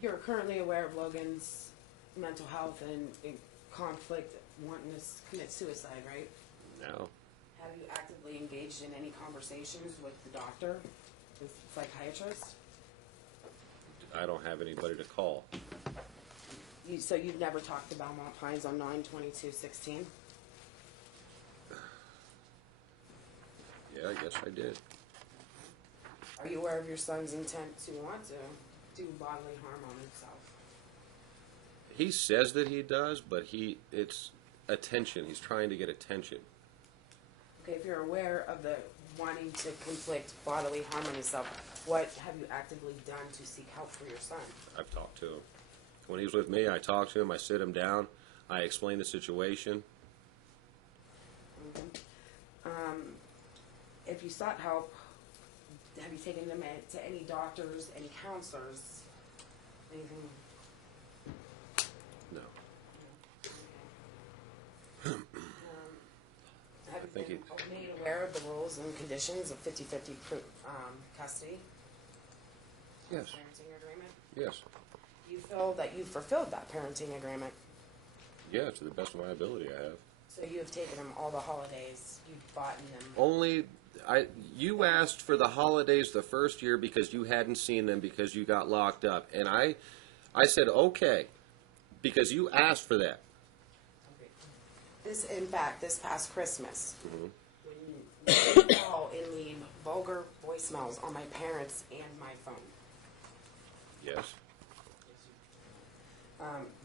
You're currently aware of Logan's mental health and conflict, wanting to commit suicide, right? No. Have you actively engaged in any conversations with the doctor, with the psychiatrist? I don't have anybody to call. So you've never talked to Belmont Pines on 9/22/16? Yeah, I guess I did. Are you aware of your son's intent to want to do bodily harm on himself? He says that he does, but it's attention. He's trying to get attention. Okay, if you're aware of the wanting to inflict bodily harm on himself, what have you actively done to seek help for your son? I've talked to him. When he was with me, I talked to him. I sit him down. I explained the situation. If you sought help, have you taken them to any doctors, any counselors, anything? No. Have you think been made aware of the rules and conditions of 50/50 custody? Yes. Parenting agreement? Yes. You feel that you fulfilled that parenting agreement? Yeah, to the best of my ability, I have. So you have taken them all the holidays, you've bought them. Only, you asked for the holidays the first year because you hadn't seen them because you got locked up. And I said, okay, because you asked for that. In fact, this past Christmas, Mm-hmm. when you call and leave vulgar voicemails on my parents and my phone, Yes.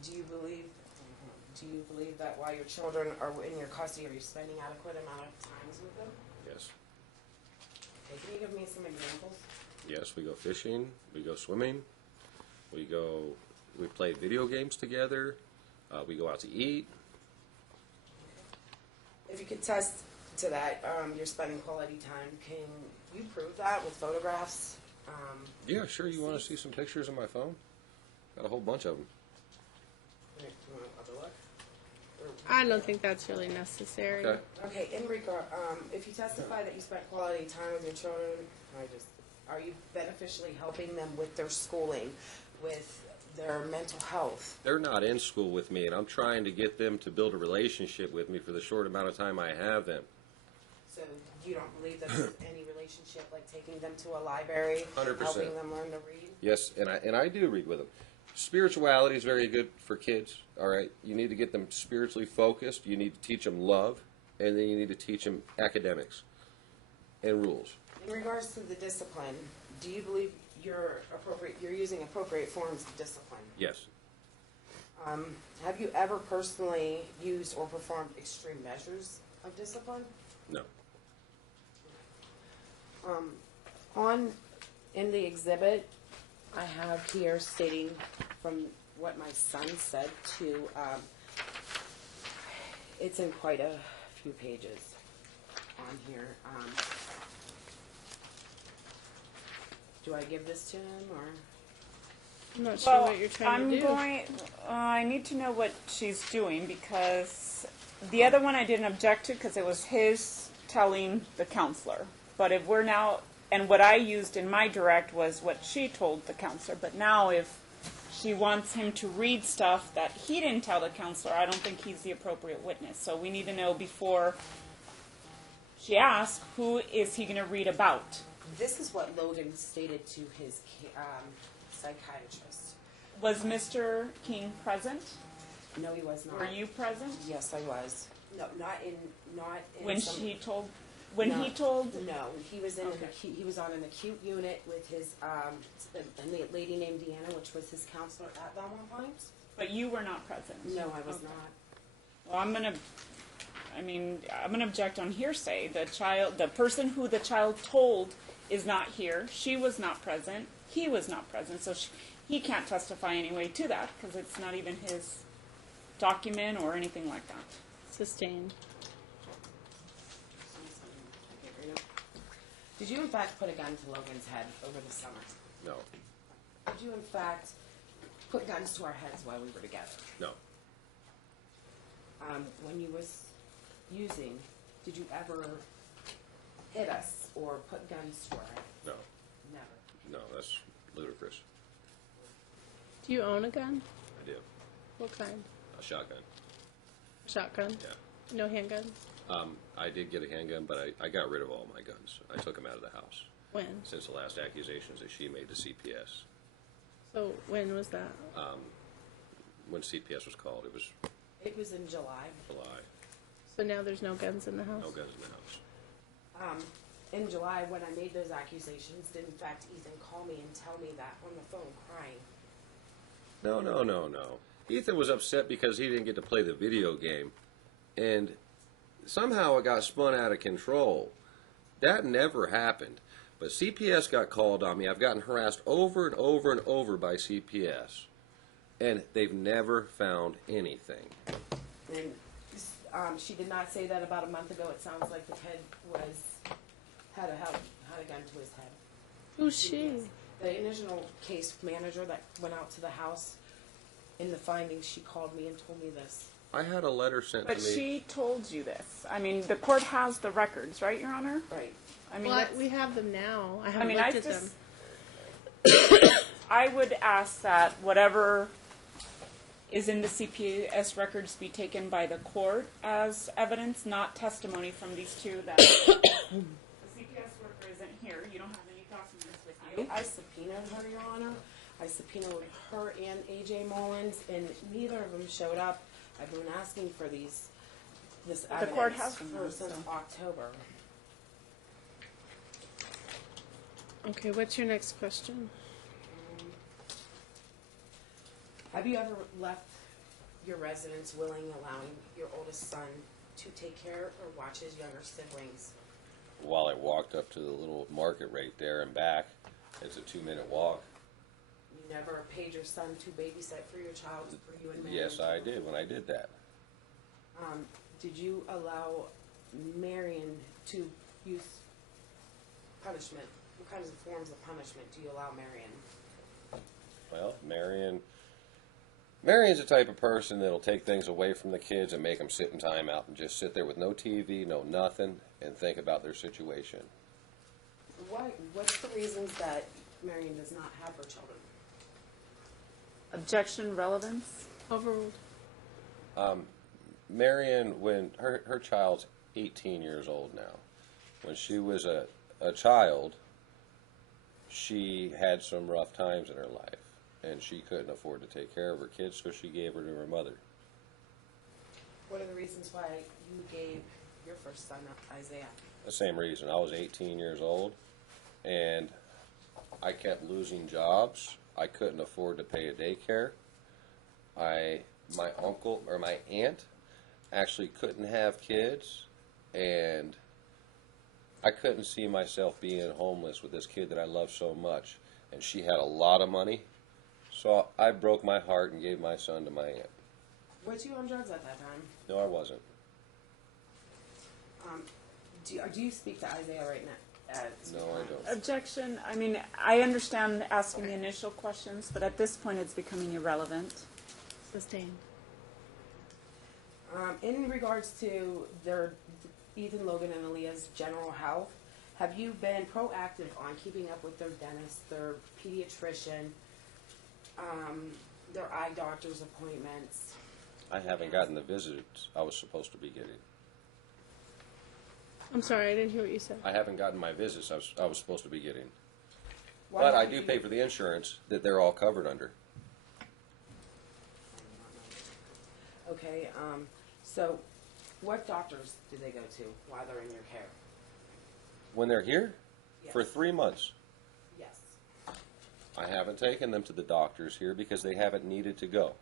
do you believe that while your children are in your custody, are you spending adequate amount of times with them? Yes. Okay, can you give me some examples? Yes, we go fishing, we go swimming, we play video games together, we go out to eat. If you could test to that, you're spending quality time. Can you prove that with photographs? Yeah, sure, you want to see some pictures on my phone? Got a whole bunch of them. You want another look? I don't think that's really necessary. Okay. Okay, in regard, if you testify that you spent quality time with your children, are you beneficially helping them with their schooling, with their mental health? They're not in school with me, and I'm trying to get them to build a relationship with me for the short amount of time I have them. So you don't believe that there's any relationship like taking them to a library, 100%. helping them learn to read? Yes, and I do read with them. Spirituality is very good for kids, all right? You need to get them spiritually focused. You need to teach them love, and then you need to teach them academics and rules. In regards to the discipline, do you believe you're using appropriate forms of discipline? Yes. Have you ever personally used or performed extreme measures of discipline? No. In the exhibit, I have here stating from what my son said to, it's in quite a few pages on here. Do I give this to him, or? I'm not sure what you're trying to do. I need to know what she's doing, because the other one I didn't object to because it was his telling the counselor. But if we're now, and what I used in my direct was what she told the counselor. But now if she wants him to read stuff that he didn't tell the counselor, I don't think he's the appropriate witness. So we need to know before she asks, who is he going to read about? This is what Logan stated to his psychiatrist. Was Mr. King present? No, he was not. Were you present? Yes, I was. No, not in When some- he told? No, he was in Okay. he was on an acute unit with his a lady named Deanna, which was his counselor at Belmont Pines. But you were not present. No, I was Okay. not. Well, I'm gonna object on hearsay. The person who the child told is not here. She was not present. He was not present. So he can't testify anyway to that because it's not even his document or anything like that. Sustained. Did you in fact put a gun to Logan's head over the summer? No. Did you in fact put guns to our heads while we were together? No. When you was using, did you ever hit us or put guns to our head? No. Never. No, that's ludicrous. Do you own a gun? I do. What kind? A shotgun. Shotgun? Yeah. No handguns? I did get a handgun, but I got rid of all my guns. I took them out of the house When? since the last accusations that she made to CPS. So when was that? When CPS was called, it was It was in July. July. So now there's no guns in the house? No guns in the house. In July, when I made those accusations, did in fact Ethan call me and tell me that on the phone, crying? No. Ethan was upset because he didn't get to play the video game, and somehow it got spun out of control. That never happened. But CPS got called on me. I've gotten harassed over and over and over by CPS, and they've never found anything. And she did not say that about a month ago. It sounds like the kid had a gun to his head. Who's she? The initial case manager that went out to the house, in the findings, she called me and told me this. I had a letter sent But to me. she told you this. I mean, the court has the records, right, Your Honor? Right. I mean, Well, we have them now. I haven't I looked at just- them. I would ask that whatever is in the CPS records be taken by the court as evidence, not testimony from these two that the CPS worker isn't here. You don't have any documents with you. I subpoenaed her, Your Honor. I subpoenaed her and AJ Mullins, and neither of them showed up. I've been asking for this The evidence court has them, since so. October. Okay, what's your next question? Have you ever left your residence allowing your oldest son to take care or watch his younger siblings? While I walked up to the little market right there and back, it's a 2-minute walk. You never paid your son to babysit for your child, for you and Marion? Yes, I did when I did that. Did you allow Marion to use punishment? What kinds of forms of punishment do you allow Marion? Well, Marion Marion's the type of person that'll take things away from the kids and make them sit in timeout and just sit there with no TV, no nothing, and think about their situation. What's the reasons that Marion does not have her children? Objection, relevance. Overruled. Marion, when her child's 18 years old now, when she was a child, she had some rough times in her life, and she couldn't afford to take care of her kids, so she gave her to her mother. What are the reasons why you gave your first son, Isaiah? The same reason. I was 18 years old, and I kept losing jobs. I couldn't afford to pay a daycare. My uncle or my aunt actually couldn't have kids, and I couldn't see myself being homeless with this kid that I loved so much, and she had a lot of money, so I broke my heart and gave my son to my aunt. Was you on drugs at that time? No, I wasn't. Do you speak to Isaiah right now? No, I don't. Objection. I mean, I understand asking the initial questions, but at this point it's becoming irrelevant. Sustained. In regards to Ethan, Logan, and Aaliyah's general health, have you been proactive on keeping up with their dentist, their pediatrician, their eye doctor's appointments? I haven't gotten the visits I was supposed to be getting. I'm sorry, I didn't hear what you said. I haven't gotten my visits I was supposed to be getting. Why But I haven't do you- pay for the insurance that they're all covered under. Okay, so what doctors do they go to while they're in your care? When they're here? Yes. For 3 months. Yes. I haven't taken them to the doctors here because they haven't needed to go.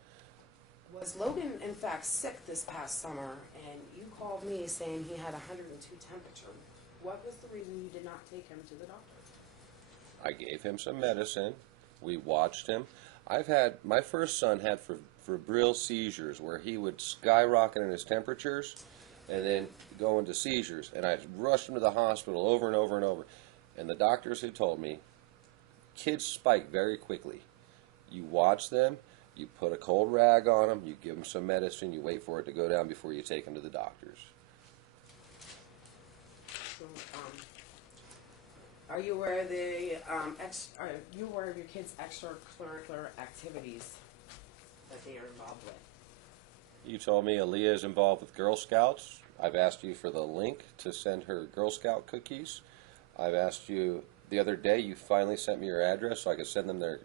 Was Logan, in fact, sick this past summer, and you called me saying he had 102 temperature? What was the reason you did not take him to the doctor? I gave him some medicine. We watched him. My first son had febrile seizures where he would skyrocket in his temperatures and then go into seizures. And I rushed him to the hospital over and over and over. And the doctors had told me, kids spike very quickly. You watch them, you put a cold rag on them, you give them some medicine, you wait for it to go down before you take them to the doctors. So, are you aware of are you aware of your kids' extracurricular activities that they are involved with? You told me Aaliyah is involved with Girl Scouts. I've asked you for the link to send her Girl Scout cookies. I've asked you the other day, you finally sent me your address so I could send them their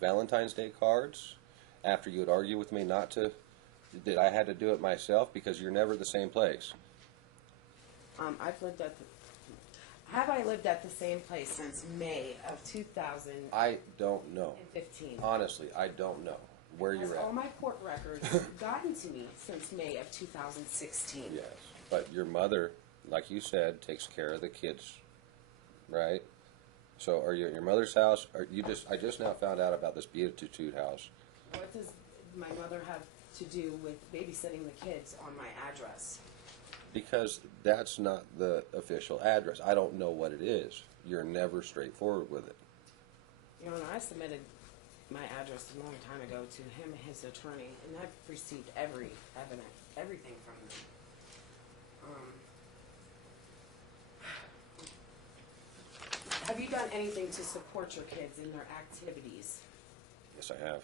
Valentine's Day cards after you would argue with me not to, that I had to do it myself because you're never the same place. Have I lived at the same place since May of 2015? I don't know. Honestly, I don't know where Has you're at. all my court records gotten to me since May of 2016? Yes, but your mother, like you said, takes care of the kids, right? So are you at your mother's house? I just now found out about this Beatitude house. What does my mother have to do with babysitting the kids on my address? Because that's not the official address. I don't know what it is. You're never straightforward with it. You know, I submitted my address a long time ago to him and his attorney, and I've received every evidence, everything from them. Have you done anything to support your kids in their activities? Yes, I have.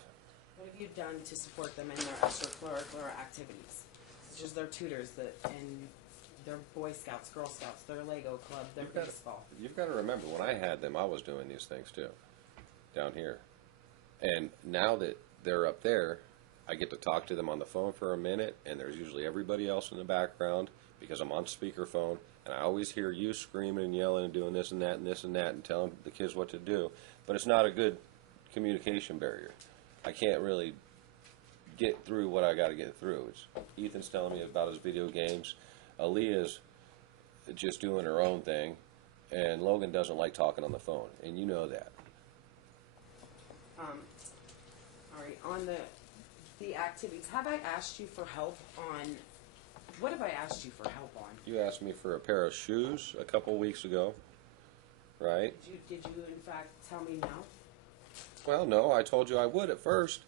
What have you done to support them in their extracurricular activities, such as their tutors, and their Boy Scouts, Girl Scouts, their Lego club, their baseball? You've got to remember, when I had them, I was doing these things too, down here. And now that they're up there, I get to talk to them on the phone for a minute, and there's usually everybody else in the background because I'm on speakerphone, and I always hear you screaming and yelling and doing this and that and this and that and telling the kids what to do. But it's not a good communication barrier. I can't really get through what I got to get through. Ethan's telling me about his video games. Aaliyah's just doing her own thing, and Logan doesn't like talking on the phone, and you know that. All right, on the activities, have I asked you for help on, what have I asked you for help on? You asked me for a pair of shoes a couple weeks ago, right? Did you in fact tell me no? Well, no, I told you I would at first,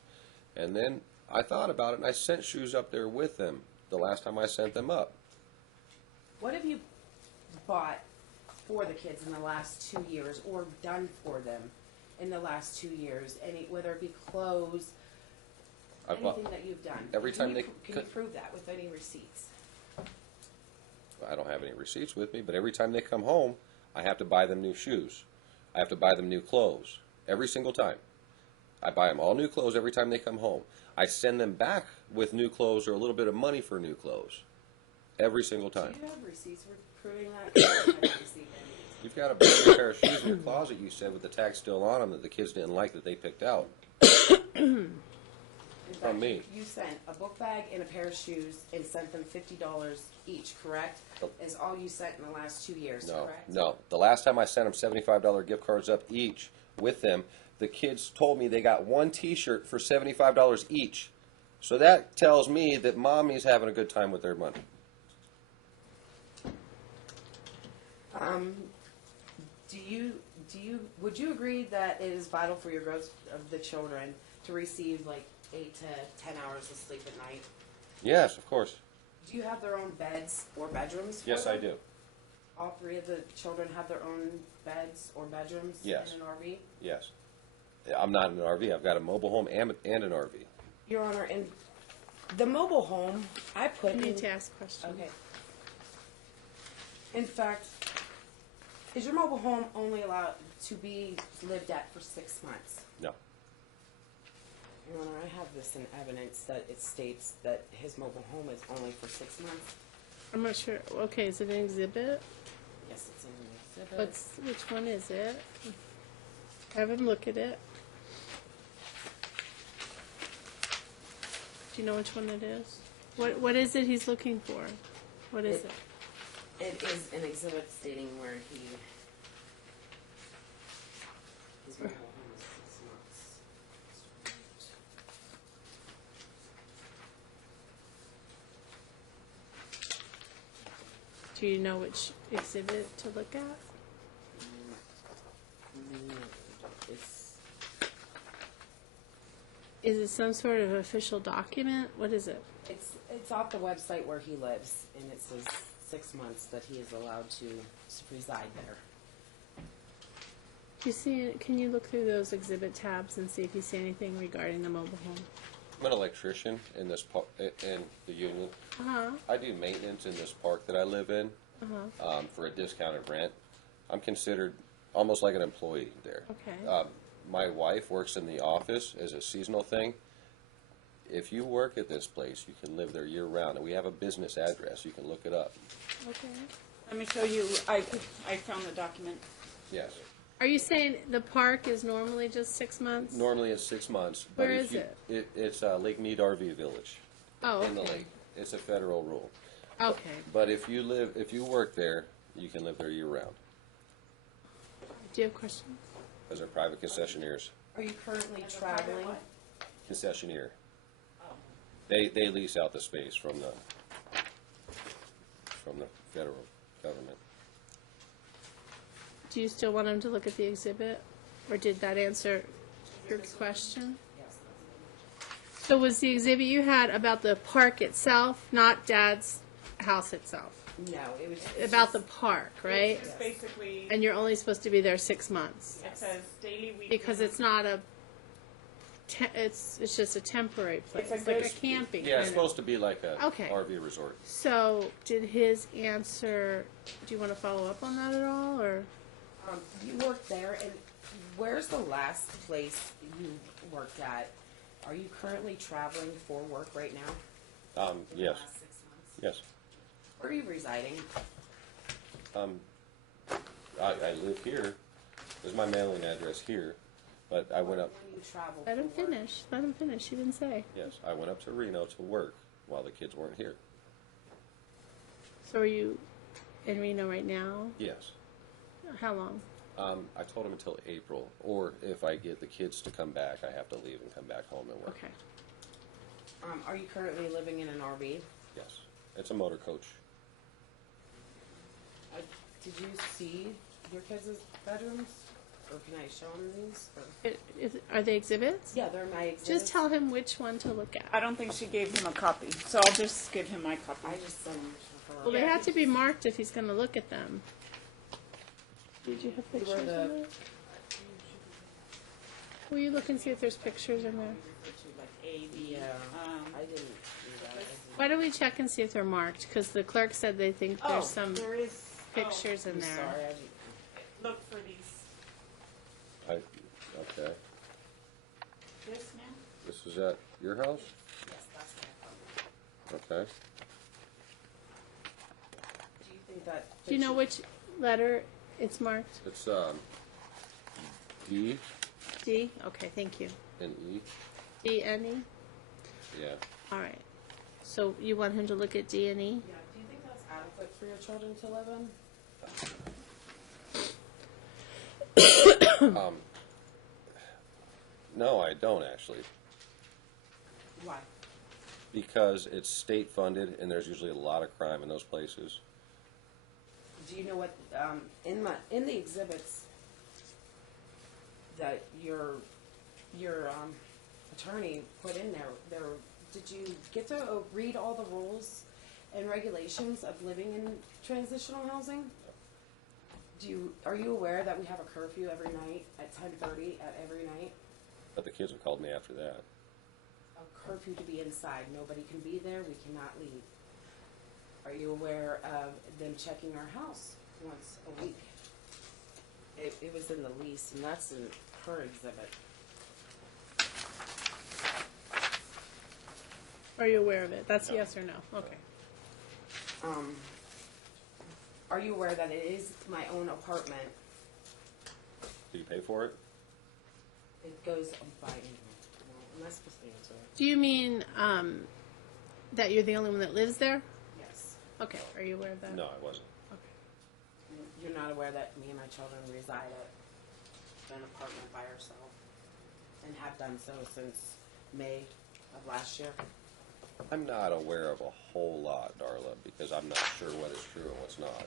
and then I thought about it, and I sent shoes up there with them the last time I sent them up. What have you bought for the kids in the last 2 years, or done for them in the last 2 years? Any, whether it be clothes, I bought- anything that you've done. every time they Can you prove that with any receipts? I don't have any receipts with me, but every time they come home, I have to buy them new shoes. I have to buy them new clothes every single time. I buy them all new clothes every time they come home. I send them back with new clothes or a little bit of money for new clothes every single time. Do you have receipts for proving that? I haven't received any. You've got a brand new pair of shoes in your closet, you said, with the tag still on them that the kids didn't like that they picked out. In fact, From me. You sent a book bag and a pair of shoes and sent them $50 each, correct? Is all you sent in the last 2 years, No, correct? no. The last time I sent them $75 gift cards up each with them, the kids told me they got one T-shirt for $75 each. So that tells me that mommy's having a good time with their money. Would you agree that it is vital for your growth of the children to receive like 8 to 10 hours of sleep at night? Yes, of course. Do you have their own beds or bedrooms? Yes, I do. All three of the children have their own beds or bedrooms Yes. in an RV? Yes. I'm not in an RV. I've got a mobile home and an RV. Your Honor, in the mobile home, I put You in... need to ask questions. Okay. In fact, is your mobile home only allowed to be lived at for 6 months? No. Your Honor, I have this in evidence that it states that his mobile home is only for 6 months. I'm not sure. Okay, is it an exhibit? Yes, it's in the exhibit. Which one is it? Have him look at it. Do you know which one it is? What is it he's looking for? What is it? It is an exhibit stating where his mobile home is 6 months. Do you know which exhibit to look at? It's Is it some sort of official document? What is it? it's off the website where he lives, and it says 6 months that he is allowed to reside there. Do you see? Can you look through those exhibit tabs and see if you see anything regarding the mobile home? I'm an electrician in this in the union. I do maintenance in this park that I live in for a discounted rent. I'm considered almost like an employee there. Okay. My wife works in the office as a seasonal thing. If you work at this place, you can live there year-round, and we have a business address. You can look it up. Okay. Let me show you. I found the document. Yes. Are you saying the park is normally just 6 months? Normally it's 6 months. But Where if is you, it? It's Lake Mead RV Village Oh, in the okay. lake. It's a federal rule. Okay. But if you work there, you can live there year-round. Do you have questions? As a private concessionaires. Are you currently traveling? Concessionaire. They lease out the space from the federal government. Do you still want him to look at the exhibit? Or did that answer your question? Yes. So was the exhibit you had about the park itself, not Dad's house itself? No, it was About the park, right? It's basically. And you're only supposed to be there 6 months? It says daily, weekly. Because it's not a, it's just a temporary place. It's a It's like a good- camping. Yeah, it's kind of. supposed to be like a Okay. RV resort. So did his answer, do you want to follow up on that at all, or? You worked there, and where's the last place you worked at? Are you currently traveling for work right now? In the Yes. last 6 months? Yes. Where are you residing? I live here. There's my mailing address here, but I went up. When you travel Let him for work? finish. Let him finish. He didn't say. Yes, I went up to Reno to work while the kids weren't here. So are you in Reno right now? Yes. How long? I told him until April, or if I get the kids to come back, I have to leave and come back home and work. Okay. Are you currently living in an RV? Yes. It's a motor coach. Did you see your kids' bedrooms? or can I show him these? Or? Are they exhibits? Yeah, they're my exhibits. Just tell him which one to look at. I don't think she gave him a copy, so I'll just give him my copy. I just sent them to her. Well, they have to be marked if he's going to look at them. Did you have pictures in there? Will you look and see if there's pictures in there? Like A, B, I didn't do that. Why don't we check and see if they're marked? Because the clerk said they think there's some there is pictures in I'm there. sorry. Look for these. Okay. This, ma'am? This is at your house? Yes, that's my phone. Okay. Do you think that? Do you know which letter it's marked? It's D D? Okay, thank you. and E. D, N, E? Yeah. All right. So you want him to look at D and E? Yeah. Do you think that's adequate for your children to live in? No, I don't actually, Why? because it's state funded and there's usually a lot of crime in those places. Do you know what in the exhibits that your attorney put in there? Did you get to read all the rules and regulations of living in transitional housing? Are you aware that we have a curfew every night at 10:30 at every night? But the kids have called me after that. A curfew to be inside. Nobody can be there. We cannot leave. Are you aware of them checking our house once a week? It was in the lease, and that's in her exhibit. Are you aware of it? That's yes or no? Okay. Are you aware that it is my own apartment? Do you pay for it? It goes by email. Well, am I supposed to answer it? Do you mean that you're the only one that lives there? Yes. Okay. Are you aware of that? No, I wasn't. Okay. You're not aware that me and my children reside at an apartment by ourselves and have done so since May of last year? I'm not aware of a whole lot, Darla, because I'm not sure what is true and what's not.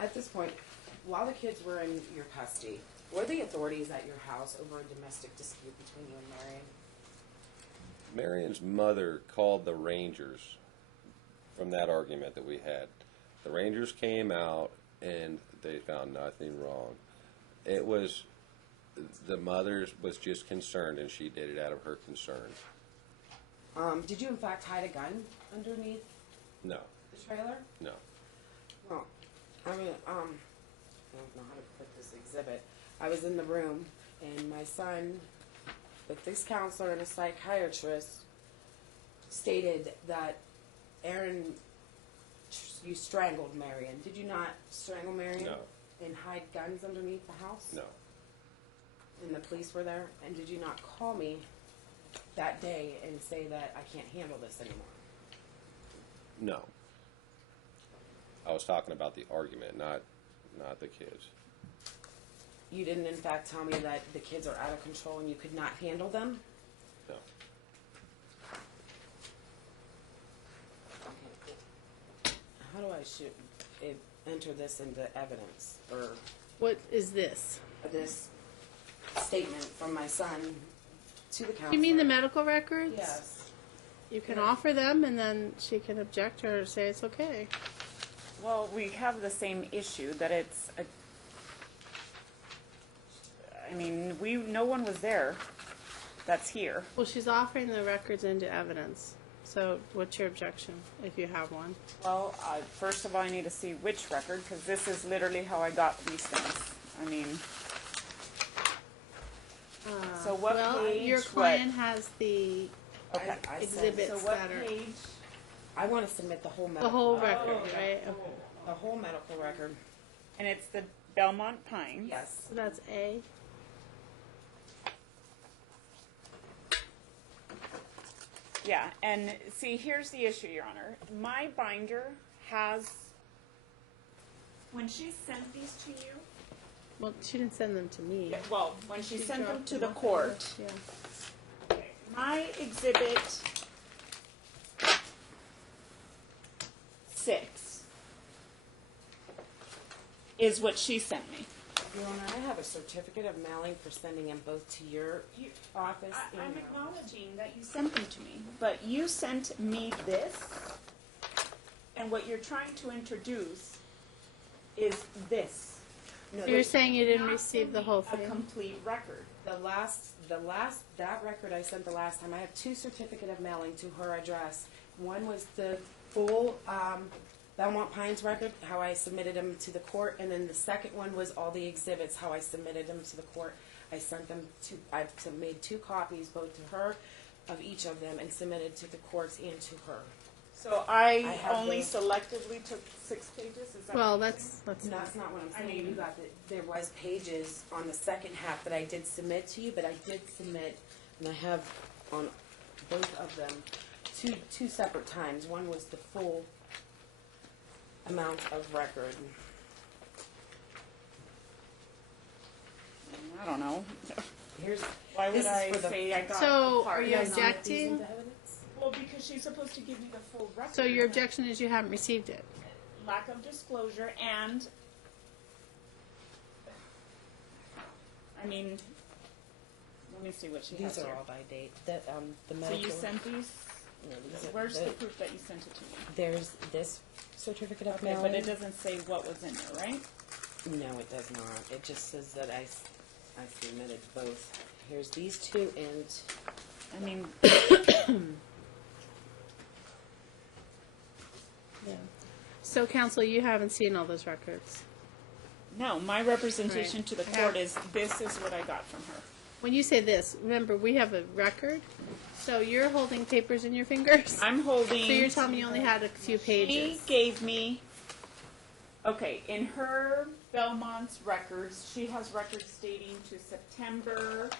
At this point, while the kids were in your custody, were the authorities at your house over a domestic dispute between you and Marion? Marion's mother called the Rangers from that argument that we had. The Rangers came out and they found nothing wrong. It was, the mother was just concerned and she did it out of her concern. Did you in fact hide a gun underneath No, the trailer? no. Well, I mean, I don't know how to put this exhibit. I was in the room, and my son, with this counselor and a psychiatrist, stated that Aaron, you strangled Marion. Did you not strangle Marion? No. And hide guns underneath the house? No. And the police were there? And did you not call me that day and say that I can't handle this anymore? No. I was talking about the argument, not the kids. You didn't, in fact, tell me that the kids are out of control and you could not handle them? No. How do I enter this into evidence, or What is this? this statement from my son to the counselor? You mean the medical records? Yes. You can offer them, and then she can object or say it's okay. Well, we have the same issue that it's a. I mean, no one was there. That's here. Well, she's offering the records into evidence. So, what's your objection, if you have one? Well, first of all, I need to see which record, because this is literally how I got these things. I mean, so what Well, page? your client has the Okay. I exhibits So what that are page? I want to submit the whole medical. the whole record, right? Okay. The whole medical record. And it's the Belmont Pines. Yes. So that's A. Yeah, and see, here's the issue, Your Honor. My binder has. When she sent these to you. Well, she didn't send them to me. Well, when she sent them dropped to the off. court. Yeah. My exhibit is what she sent me. Your Honor, I have a certificate of mailing for sending them both to your office and I'm your acknowledging that you sent them to me, but you sent me this, and what you're trying to introduce is this. No, You're saying you didn't Not receive the send me whole a thing? complete record. that record I sent the last time, I have two certificate of mailing to her address. One was the full Belmont Pines record, how I submitted them to the court, and then the second one was all the exhibits, how I submitted them to the court. I've made 2 copies, both to her of each of them, and submitted to the courts and to her. So I have only the- selectively took 6 pages? Is that Well, what you're that's saying? No, that's not what I'm saying. mean- You got there was pages on the second half that I did submit to you, but I did submit, and I have on both of them two separate times. One was the full amount of record. I don't know. Here's Why would this is I for the- say I got So, the part? are you guys not these objecting? into evidence? Well, because she's supposed to give me the full record. So your objection is you haven't received it? Lack of disclosure and, I mean, let me see what she has These are here. all by date. That the So medical. you sent these? No, these are- Where's the proof that you sent it to me? There's this certificate of Okay, mailing. but it doesn't say what was in there, right? No, it does not. It just says that I submitted both. Here's these two, and I mean, Yeah. So, counsel, you haven't seen all those records. no, my representation Right. to the I court have- is this is what I got from her. When you say this, remember, we have a record. So you're holding papers in your fingers? I'm holding. So you're telling me you only had a few She pages? gave me, okay, in her Belmont's records, she has records dating to September,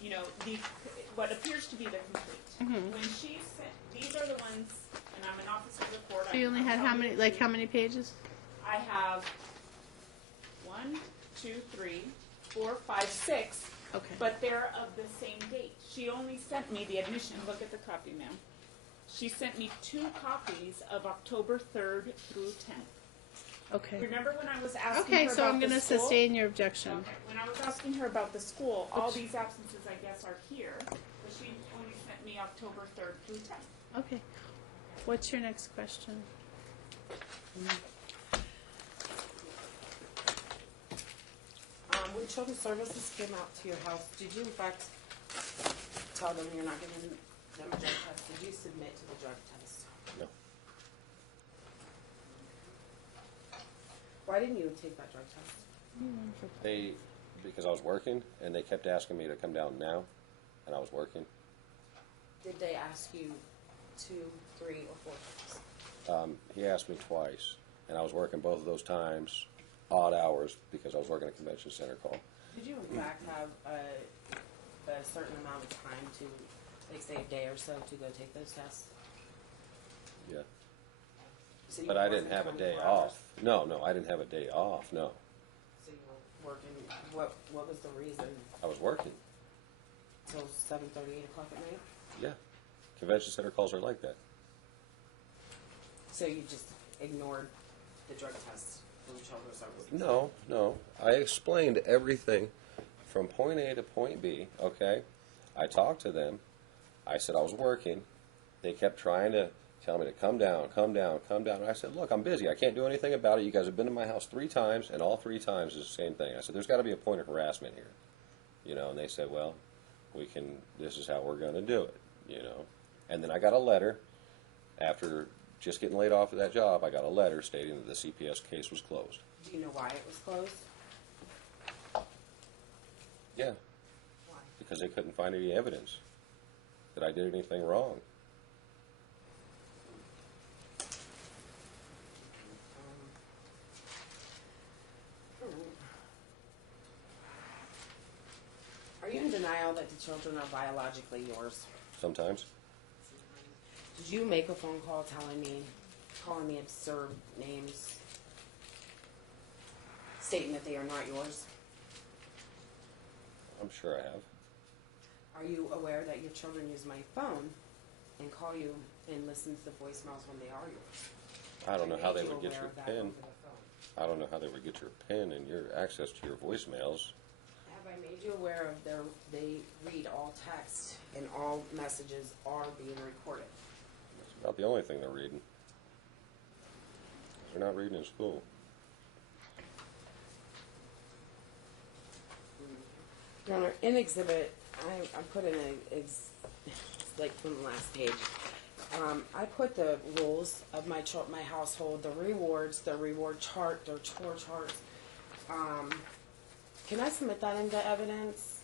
you know, what appears to be the complete. When she sent, these are the ones, and I'm an officer of the court. So you only had how many, like how many pages? I have 1, 2, 3, 4, 5, 6. Okay. But they're of the same date. She only sent me the admission. Look at the copy, ma'am. She sent me 2 copies of October 3rd through 10th. Okay. Remember when I was asking Okay, her so about I'm the going to school? sustain your objection. Okay. When I was asking her about the school, all these absences, I guess, are here. But she only sent me October 3rd through 10th. Okay. What's your next question? when Children's Services came out to your house, did you in fact tell them you're not giving them a drug test? Did you submit to the drug test? No. Why didn't you take that drug test? Because I was working, and they kept asking me to come down now, and I was working. Did they ask you 2, 3, or 4 times? He asked me twice, and I was working both of those times, odd hours, because I was working a convention center call. Did you in fact have a certain amount of time to, like say a day or so, to go take those tests? Yeah. So you But were I didn't working have a day 24 hours? off. No, I didn't have a day off, no. So you were working, what was the reason? I was working, Till 7:30, 8 o'clock at night? yeah. Convention center calls are like that. So you just ignored the drug tests from Children's Services? No. I explained everything from point A to point B, okay? I talked to them. I said I was working. They kept trying to tell me to come down. I said, look, I'm busy. I can't do anything about it. You guys have been to my house 3 times, and all 3 times is the same thing. I said, there's got to be a point of harassment here. You know, and they said, well, this is how we're going to do it, you know. And then I got a letter after just getting laid off of that job. I got a letter stating that the CPS case was closed. Do you know why it was closed? Yeah, Why? because they couldn't find any evidence that I did anything wrong. Are you in denial that the children are biologically yours? Sometimes. Did you make a phone call calling me absurd names, stating that they are not yours? I'm sure I have. Are you aware that your children use my phone and call you and listen to the voicemails when they are yours? I don't know how they Made you would get aware your of that PIN. over the phone. I don't know how they would get your PIN and your access to your voicemails. Have I made you aware of they read all text and all messages are being recorded? It's about the only thing they're reading. They're not reading in school. Your Honor, in exhibit, I put in it's like from the last page. I put the rules of my household, the rewards, the reward chart, their chore charts. Can I submit that into evidence?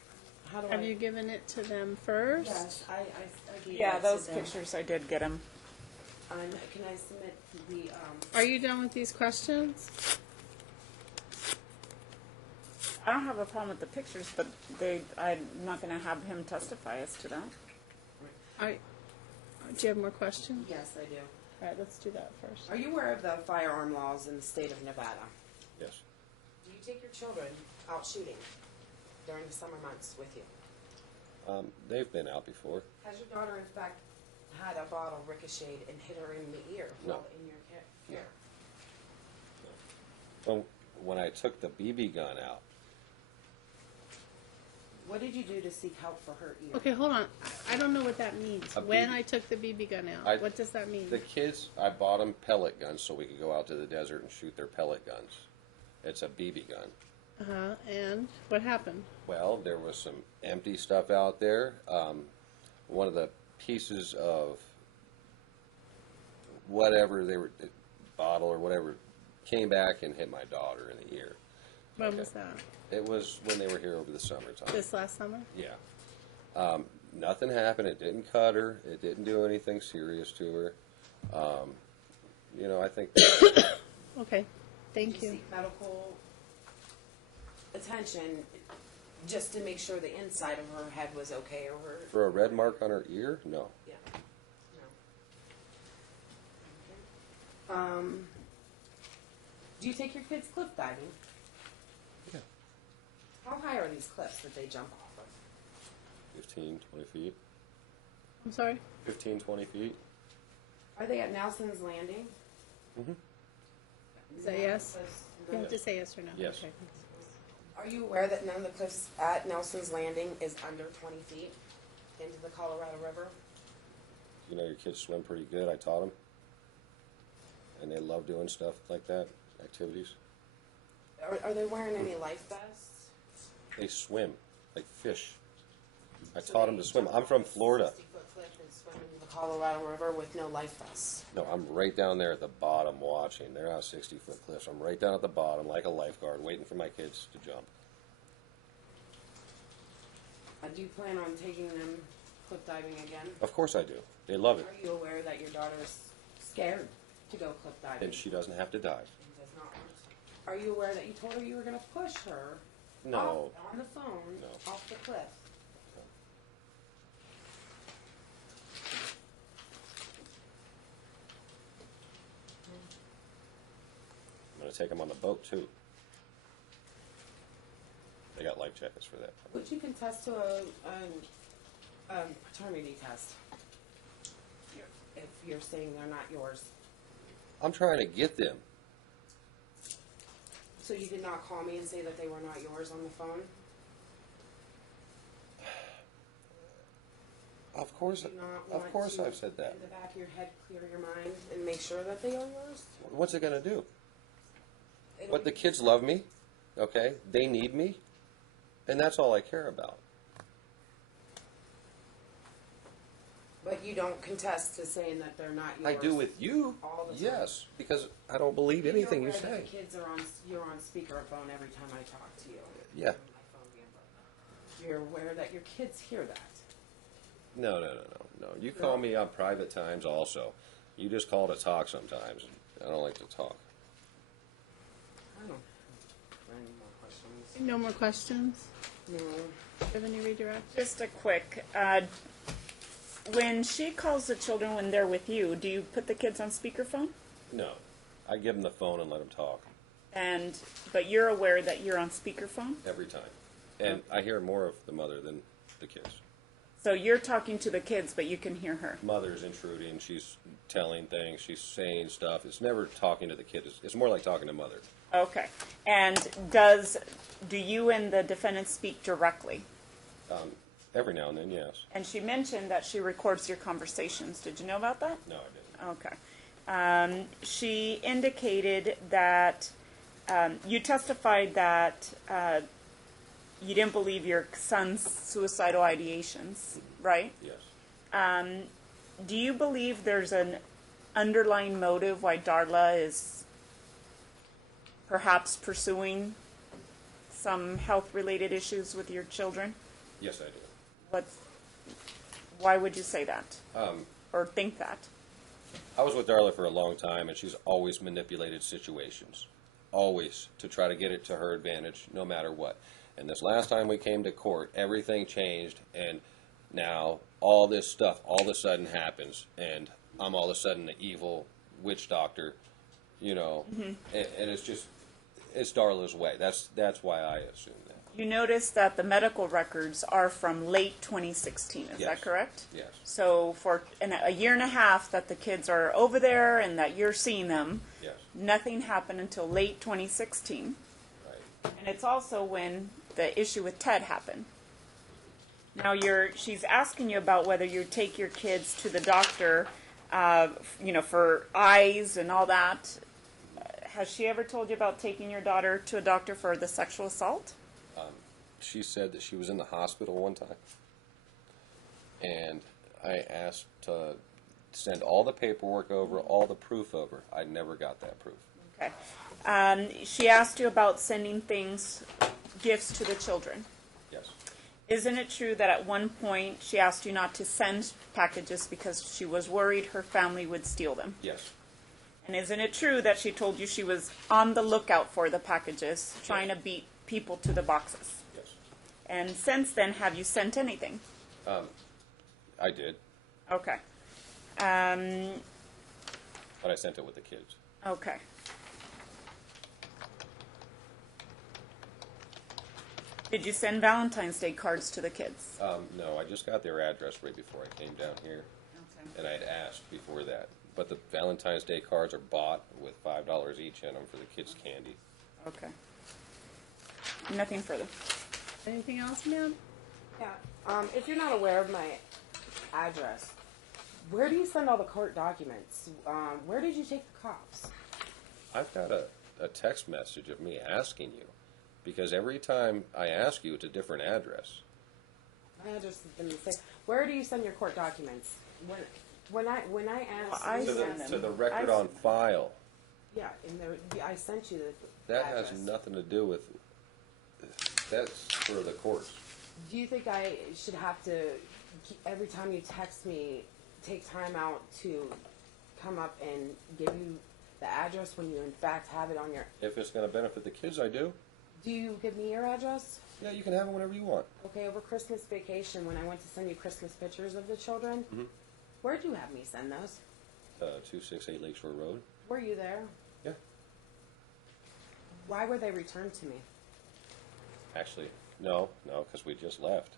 How do Have I? you given it to them first? Yes, I gave Yeah, that those to them. pictures, I did get them. Can I submit the? Are you done with these questions? I don't have a problem with the pictures, but I'm not going to have him testify as to that. Do you have more questions? Yes, I do. All right, let's do that first. Are you aware of the firearm laws in the state of Nevada? Yes. Do you take your children out shooting during the summer months with you? They've been out before. Has your daughter, in fact, had a bottle ricocheted and hit her in the ear No. while in your care? Well, when I took the BB gun out, What did you do to seek help for her ear? Okay, hold on. I don't know what that means. A When BB I took the BB gun out, what does that mean? the kids, I bought them pellet guns so we could go out to the desert and shoot their pellet guns. It's a BB gun. And what happened? Well, there was some empty stuff out there. One of the pieces of whatever bottle or whatever, came back and hit my daughter in the ear. When Okay. was that? It was when they were here over the summertime. This last summer? Yeah. Nothing happened. It didn't cut her. It didn't do anything serious to her. I think Okay, thank Did you you. seek medical attention just to make sure the inside of her head was okay or her? for a red mark on her ear, no. Yeah. No. Okay. Do you take your kids cliff diving? Yeah. How high are these cliffs that they jump off of? 15, 20 feet. I'm sorry? 15, 20 feet. Mm-hmm. Are they at Nelson's Landing? Is that yes? You No. have to say yes or no. Yes. Okay. Are you aware that none of the cliffs at Nelson's Landing is under 20 feet into the Colorado River? You know, your kids swim pretty good. I taught them. And they love doing stuff like that, activities. Are they wearing any life vests? They swim like fish. I So taught them they to swim. jump I'm off from a Florida. 60-foot cliff and swim into the Colorado River with no life vests. No, I'm right down there at the bottom watching. They're not 60-foot cliffs. I'm right down at the bottom like a lifeguard waiting for my kids to jump. Do you plan on taking them cliff diving again? Of course I do. They love it. Are you aware that your daughter is scared to go cliff diving? And she doesn't have to dive. And does not want to. Are you aware that you told her you were going to push her No. off, on the phone No. off the cliff? I'm going to take them on the boat too. They got life jackets for that. Would you contest to a paternity test if you're saying they're not yours? I'm trying to get them. So you did not call me and say that they were not yours on the phone? Of course, Do you not of want course to, I've said that. in the back of your head, clear your mind and make sure that they are yours? What's it going to do? It'll But the be- kids love me, okay? They need me, and that's all I care about. But you don't contest to saying that they're not yours? I do with you, All the time. yes, because I don't believe anything you You're aware that say. the kids are you're on speakerphone every time I talk to you? Yeah. My phone being broken. You're aware that your kids hear that? No. You call me on private times also. You just call to talk sometimes. I don't like to talk. I don't have any more questions. No more questions? No. Do you have any redirect? Just a quick, when she calls the children when they're with you, do you put the kids on speakerphone? No. I give them the phone and let them talk But you're aware that you're on speakerphone? every time. And I hear more of the mother than the kids. So you're talking to the kids, but you can hear her. Mother's intruding. She's telling things. She's saying stuff. It's never talking to the kid. It's more like talking to mother. Okay. And do you and the defendant speak directly? Every now and then, yes. And she mentioned that she records your conversations. Did you know about that? No, I didn't. Okay. She indicated that you testified that you didn't believe your son's suicidal ideations, right? Yes. Do you believe there's an underlying motive why Darla is perhaps pursuing some health-related issues with your children? Yes, I do. Why would you say that? Or think that? I was with Darla for a long time, and she's always manipulated situations. Always to try to get it to her advantage, no matter what. And this last time we came to court, everything changed, and now all this stuff all of a sudden happens, and I'm all of a sudden the evil witch doctor, you know, and it's Darla's way. That's why I assume that. You notice that the medical records are from late 2016, is Yes. that correct? Yes. So for a year and a half that the kids are over there and that you're seeing them, Yes. nothing happened until late 2016. Right. And it's also when the issue with Ted happened. Now she's asking you about whether you take your kids to the doctor, for eyes and all that. Has she ever told you about taking your daughter to a doctor for the sexual assault? She said that she was in the hospital one time, and I asked to send all the paperwork over, all the proof over. I never got that proof. Okay. She asked you about sending gifts to the children. Yes. Isn't it true that at one point she asked you not to send packages because she was worried her family would steal them? Yes. And isn't it true that she told you she was on the lookout for the packages, trying to beat people to the boxes? Yes. And since then, have you sent anything? I did, Okay. but I sent it with the kids. Okay. Did you send Valentine's Day cards to the kids? No, I just got their address right before I came down here, and I had asked before that. But the Valentine's Day cards are bought with $5 each in them for the kids' candy. Okay. Nothing further. Anything else, ma'am? Yeah. If you're not aware of my address, where do you send all the court documents? Where did you take the cops? I've got a text message of me asking you, because every time I ask you, it's a different address. My address has been the same. Where do you send your court documents? When I asked, To the record on file. yeah, I sent you the That address. has nothing to do with. That's for the courts. Do you think I should have to, every time you text me, take time out to come up and give you the address when you in fact have it on your... If it's going to benefit the kids, I do. Do you give me your address? Yeah, you can have it whenever you want. Okay, over Christmas vacation, when I went to send you Christmas pictures of the children, where'd you have me send those? 268 Lakeshore Road. Were you there? Yeah. Why were they returned to me? Actually, no, because we just left.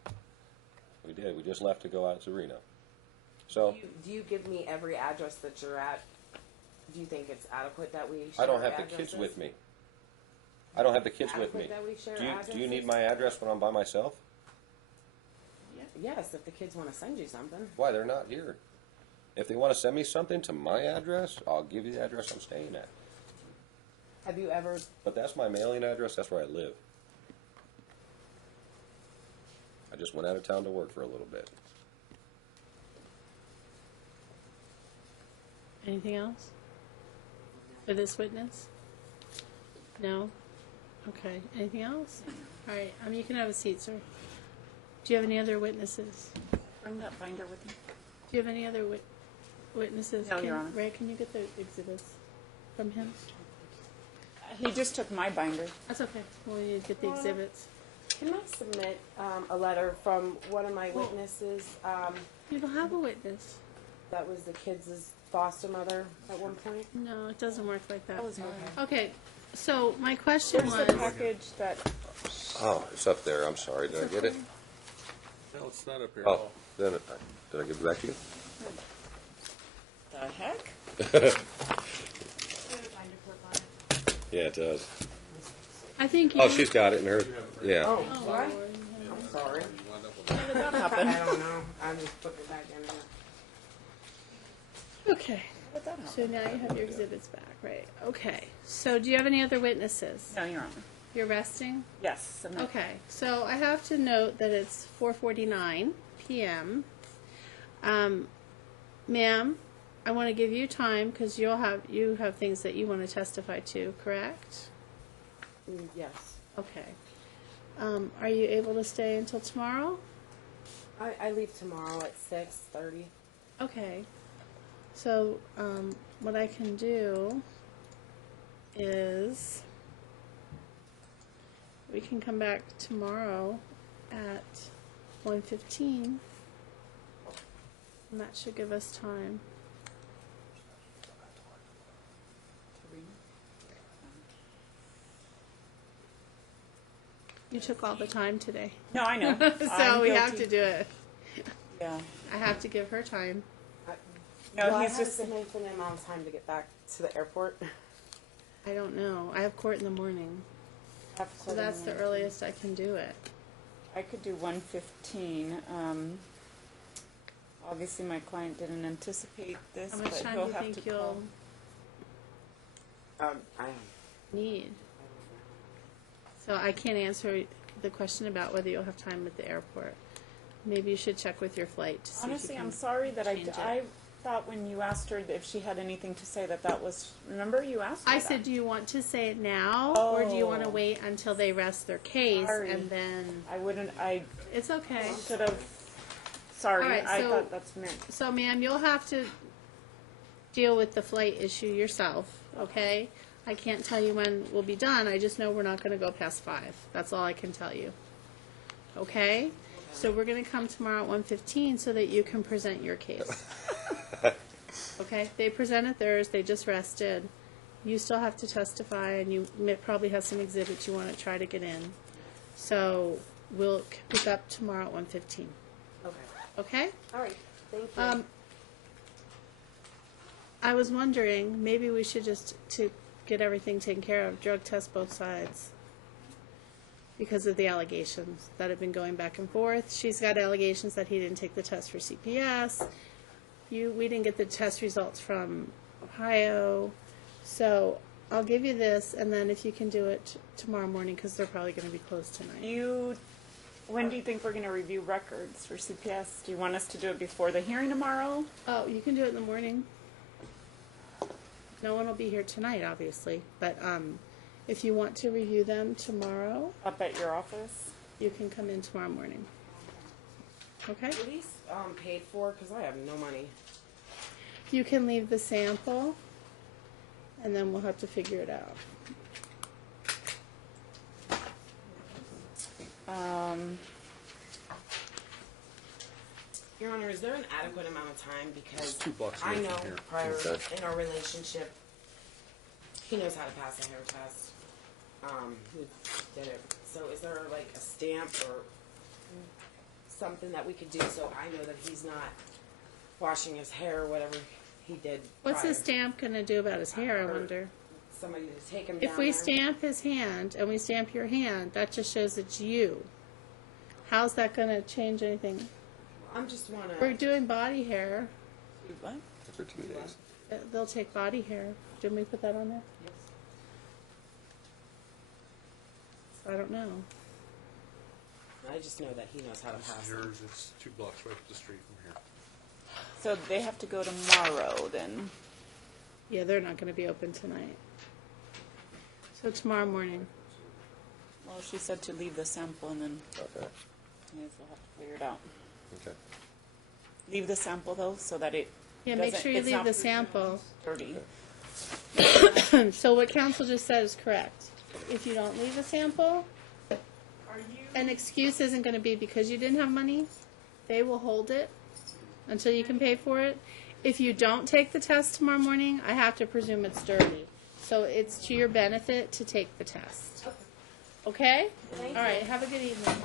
We did. We just left to go out to Reno. So Do you give me every address that you're at? Do you think it's adequate that we share I don't have the addresses? kids with me. I don't have the kids with me. Adequate that we share Do you need addresses? my address when I'm by myself? Yes, if the kids want to send you something. Why? They're not here. If they want to send me something to my address, I'll give you the address I'm staying at. Have you ever... But that's my mailing address. That's where I live. I just went out of town to work for a little bit. Anything else? For this witness? No? Okay. Anything else? All right. You can have a seat, sir. Do you have any other witnesses? Bring that binder with you. Do you have any other witnesses? No, Your Honor. Ray, can you get the exhibits from him? He just took my binder. That's okay. We'll need to get the exhibits. Can I submit a letter from one of my witnesses You don't have a witness. that was the kids' foster mother at one point? No, it doesn't work like that. Okay. Okay. So my question Where's was... the package that... Oh, it's up there. I'm sorry. Did I get it? No, it's not up here Oh. at all. Then, did I give it back to you? The heck? Yeah, it does. I think you. Oh, she's got it in her. Yeah. Oh, Oh, what? Lord. I'm sorry. How did that happen? I don't know. I'm just putting it back in there. Okay. How did that happen? So now you have your exhibits back, right? Okay. So do you have any other witnesses? No, Your Honor. You're resting? Yes. Submit. Okay. So I have to note that it's 4:49 p.m. Ma'am, I want to give you time because you have things that you want to testify to, correct? Yes. Okay. Are you able to stay until tomorrow? I leave tomorrow at 6:30. Okay. So, what I can do is we can come back tomorrow at 1:15, and that should give us time. You took all the time today, No, I know. so I'm we have guilty. to do it. Yeah. I have to give her time. No, Do I he's have just. an infinite amount of time to get back to the airport? I don't know. I have court in the morning, so that's the earliest I can do it. I could do 1:15. Obviously, my client didn't anticipate this, How much but time do he'll you have think to you'll call. I need? So I can't answer the question about whether you'll have time at the airport. Maybe you should check with your flight to see Honestly, if you I'm can sorry that change it. I thought when you asked her if she had anything to say that was. Remember, you asked her I that. said, do you want to say it now, or do you want to Oh. wait until they rest their case Sorry. and then? I wouldn't. I It's okay. should have. Sorry, All right, I so- thought that's meant. So, ma'am, you'll have to deal with the flight issue yourself, okay? I can't tell you when we'll be done. I just know we're not going to go past 5. That's all I can tell you. Okay? So we're going to come tomorrow at 1:15 so that you can present your case. Okay? They presented theirs. They just rested. You still have to testify, and you probably have some exhibits you want to try to get in. So we'll pick up tomorrow at 1:15. Okay. Okay? All right. Thank you. I was wondering, maybe we should just, to get everything taken care of, drug test both sides. Because of the allegations that have been going back and forth. She's got allegations that he didn't take the test for CPS. We didn't get the test results from Ohio. So I'll give you this, and then if you can do it tomorrow morning, because they're probably going to be closed tonight. When do you think we're going to review records for CPS? Do you want us to do it before the hearing tomorrow? Oh, you can do it in the morning. No one will be here tonight, obviously, but if you want to review them tomorrow, Up at your office? you can come in tomorrow morning. Okay? Are these paid for? Because I have no money. You can leave the sample, and then we'll have to figure it out. Your Honor, is there an adequate amount of time? Because 2 blocks I away know from here. prior Okay. in our relationship, he knows how to pass a hair test. Who did it? So is there like a stamp or something that we could do so I know that he's not washing his hair or whatever he did What's prior? the stamp going to do about his hair, I wonder? Somebody to take him down If we there? stamp his hand and we stamp your hand, that just shows it's you. How's that going to change anything? I'm just wanna. We're doing body hair. What? For 2 days. They'll take body hair. Didn't we put that on there? I don't know. I just know that he knows how to This is pass them. yours, it's 2 blocks right up the street from here. So they have to go tomorrow then? Yeah, they're not going to be open tonight. So tomorrow morning. Well, she said to leave the sample and then Okay. I guess we'll have to figure it out. Okay. Leave the sample though, so that it Yeah, make doesn't- sure you it's leave not the sample. dirty. So what council just said is correct. If you don't leave a sample, an excuse isn't going to be because you didn't have money. They will hold it until you can pay for it. If you don't take the test tomorrow morning, I have to presume it's dirty. So it's to your benefit to take the test. Okay? All right, have a good evening.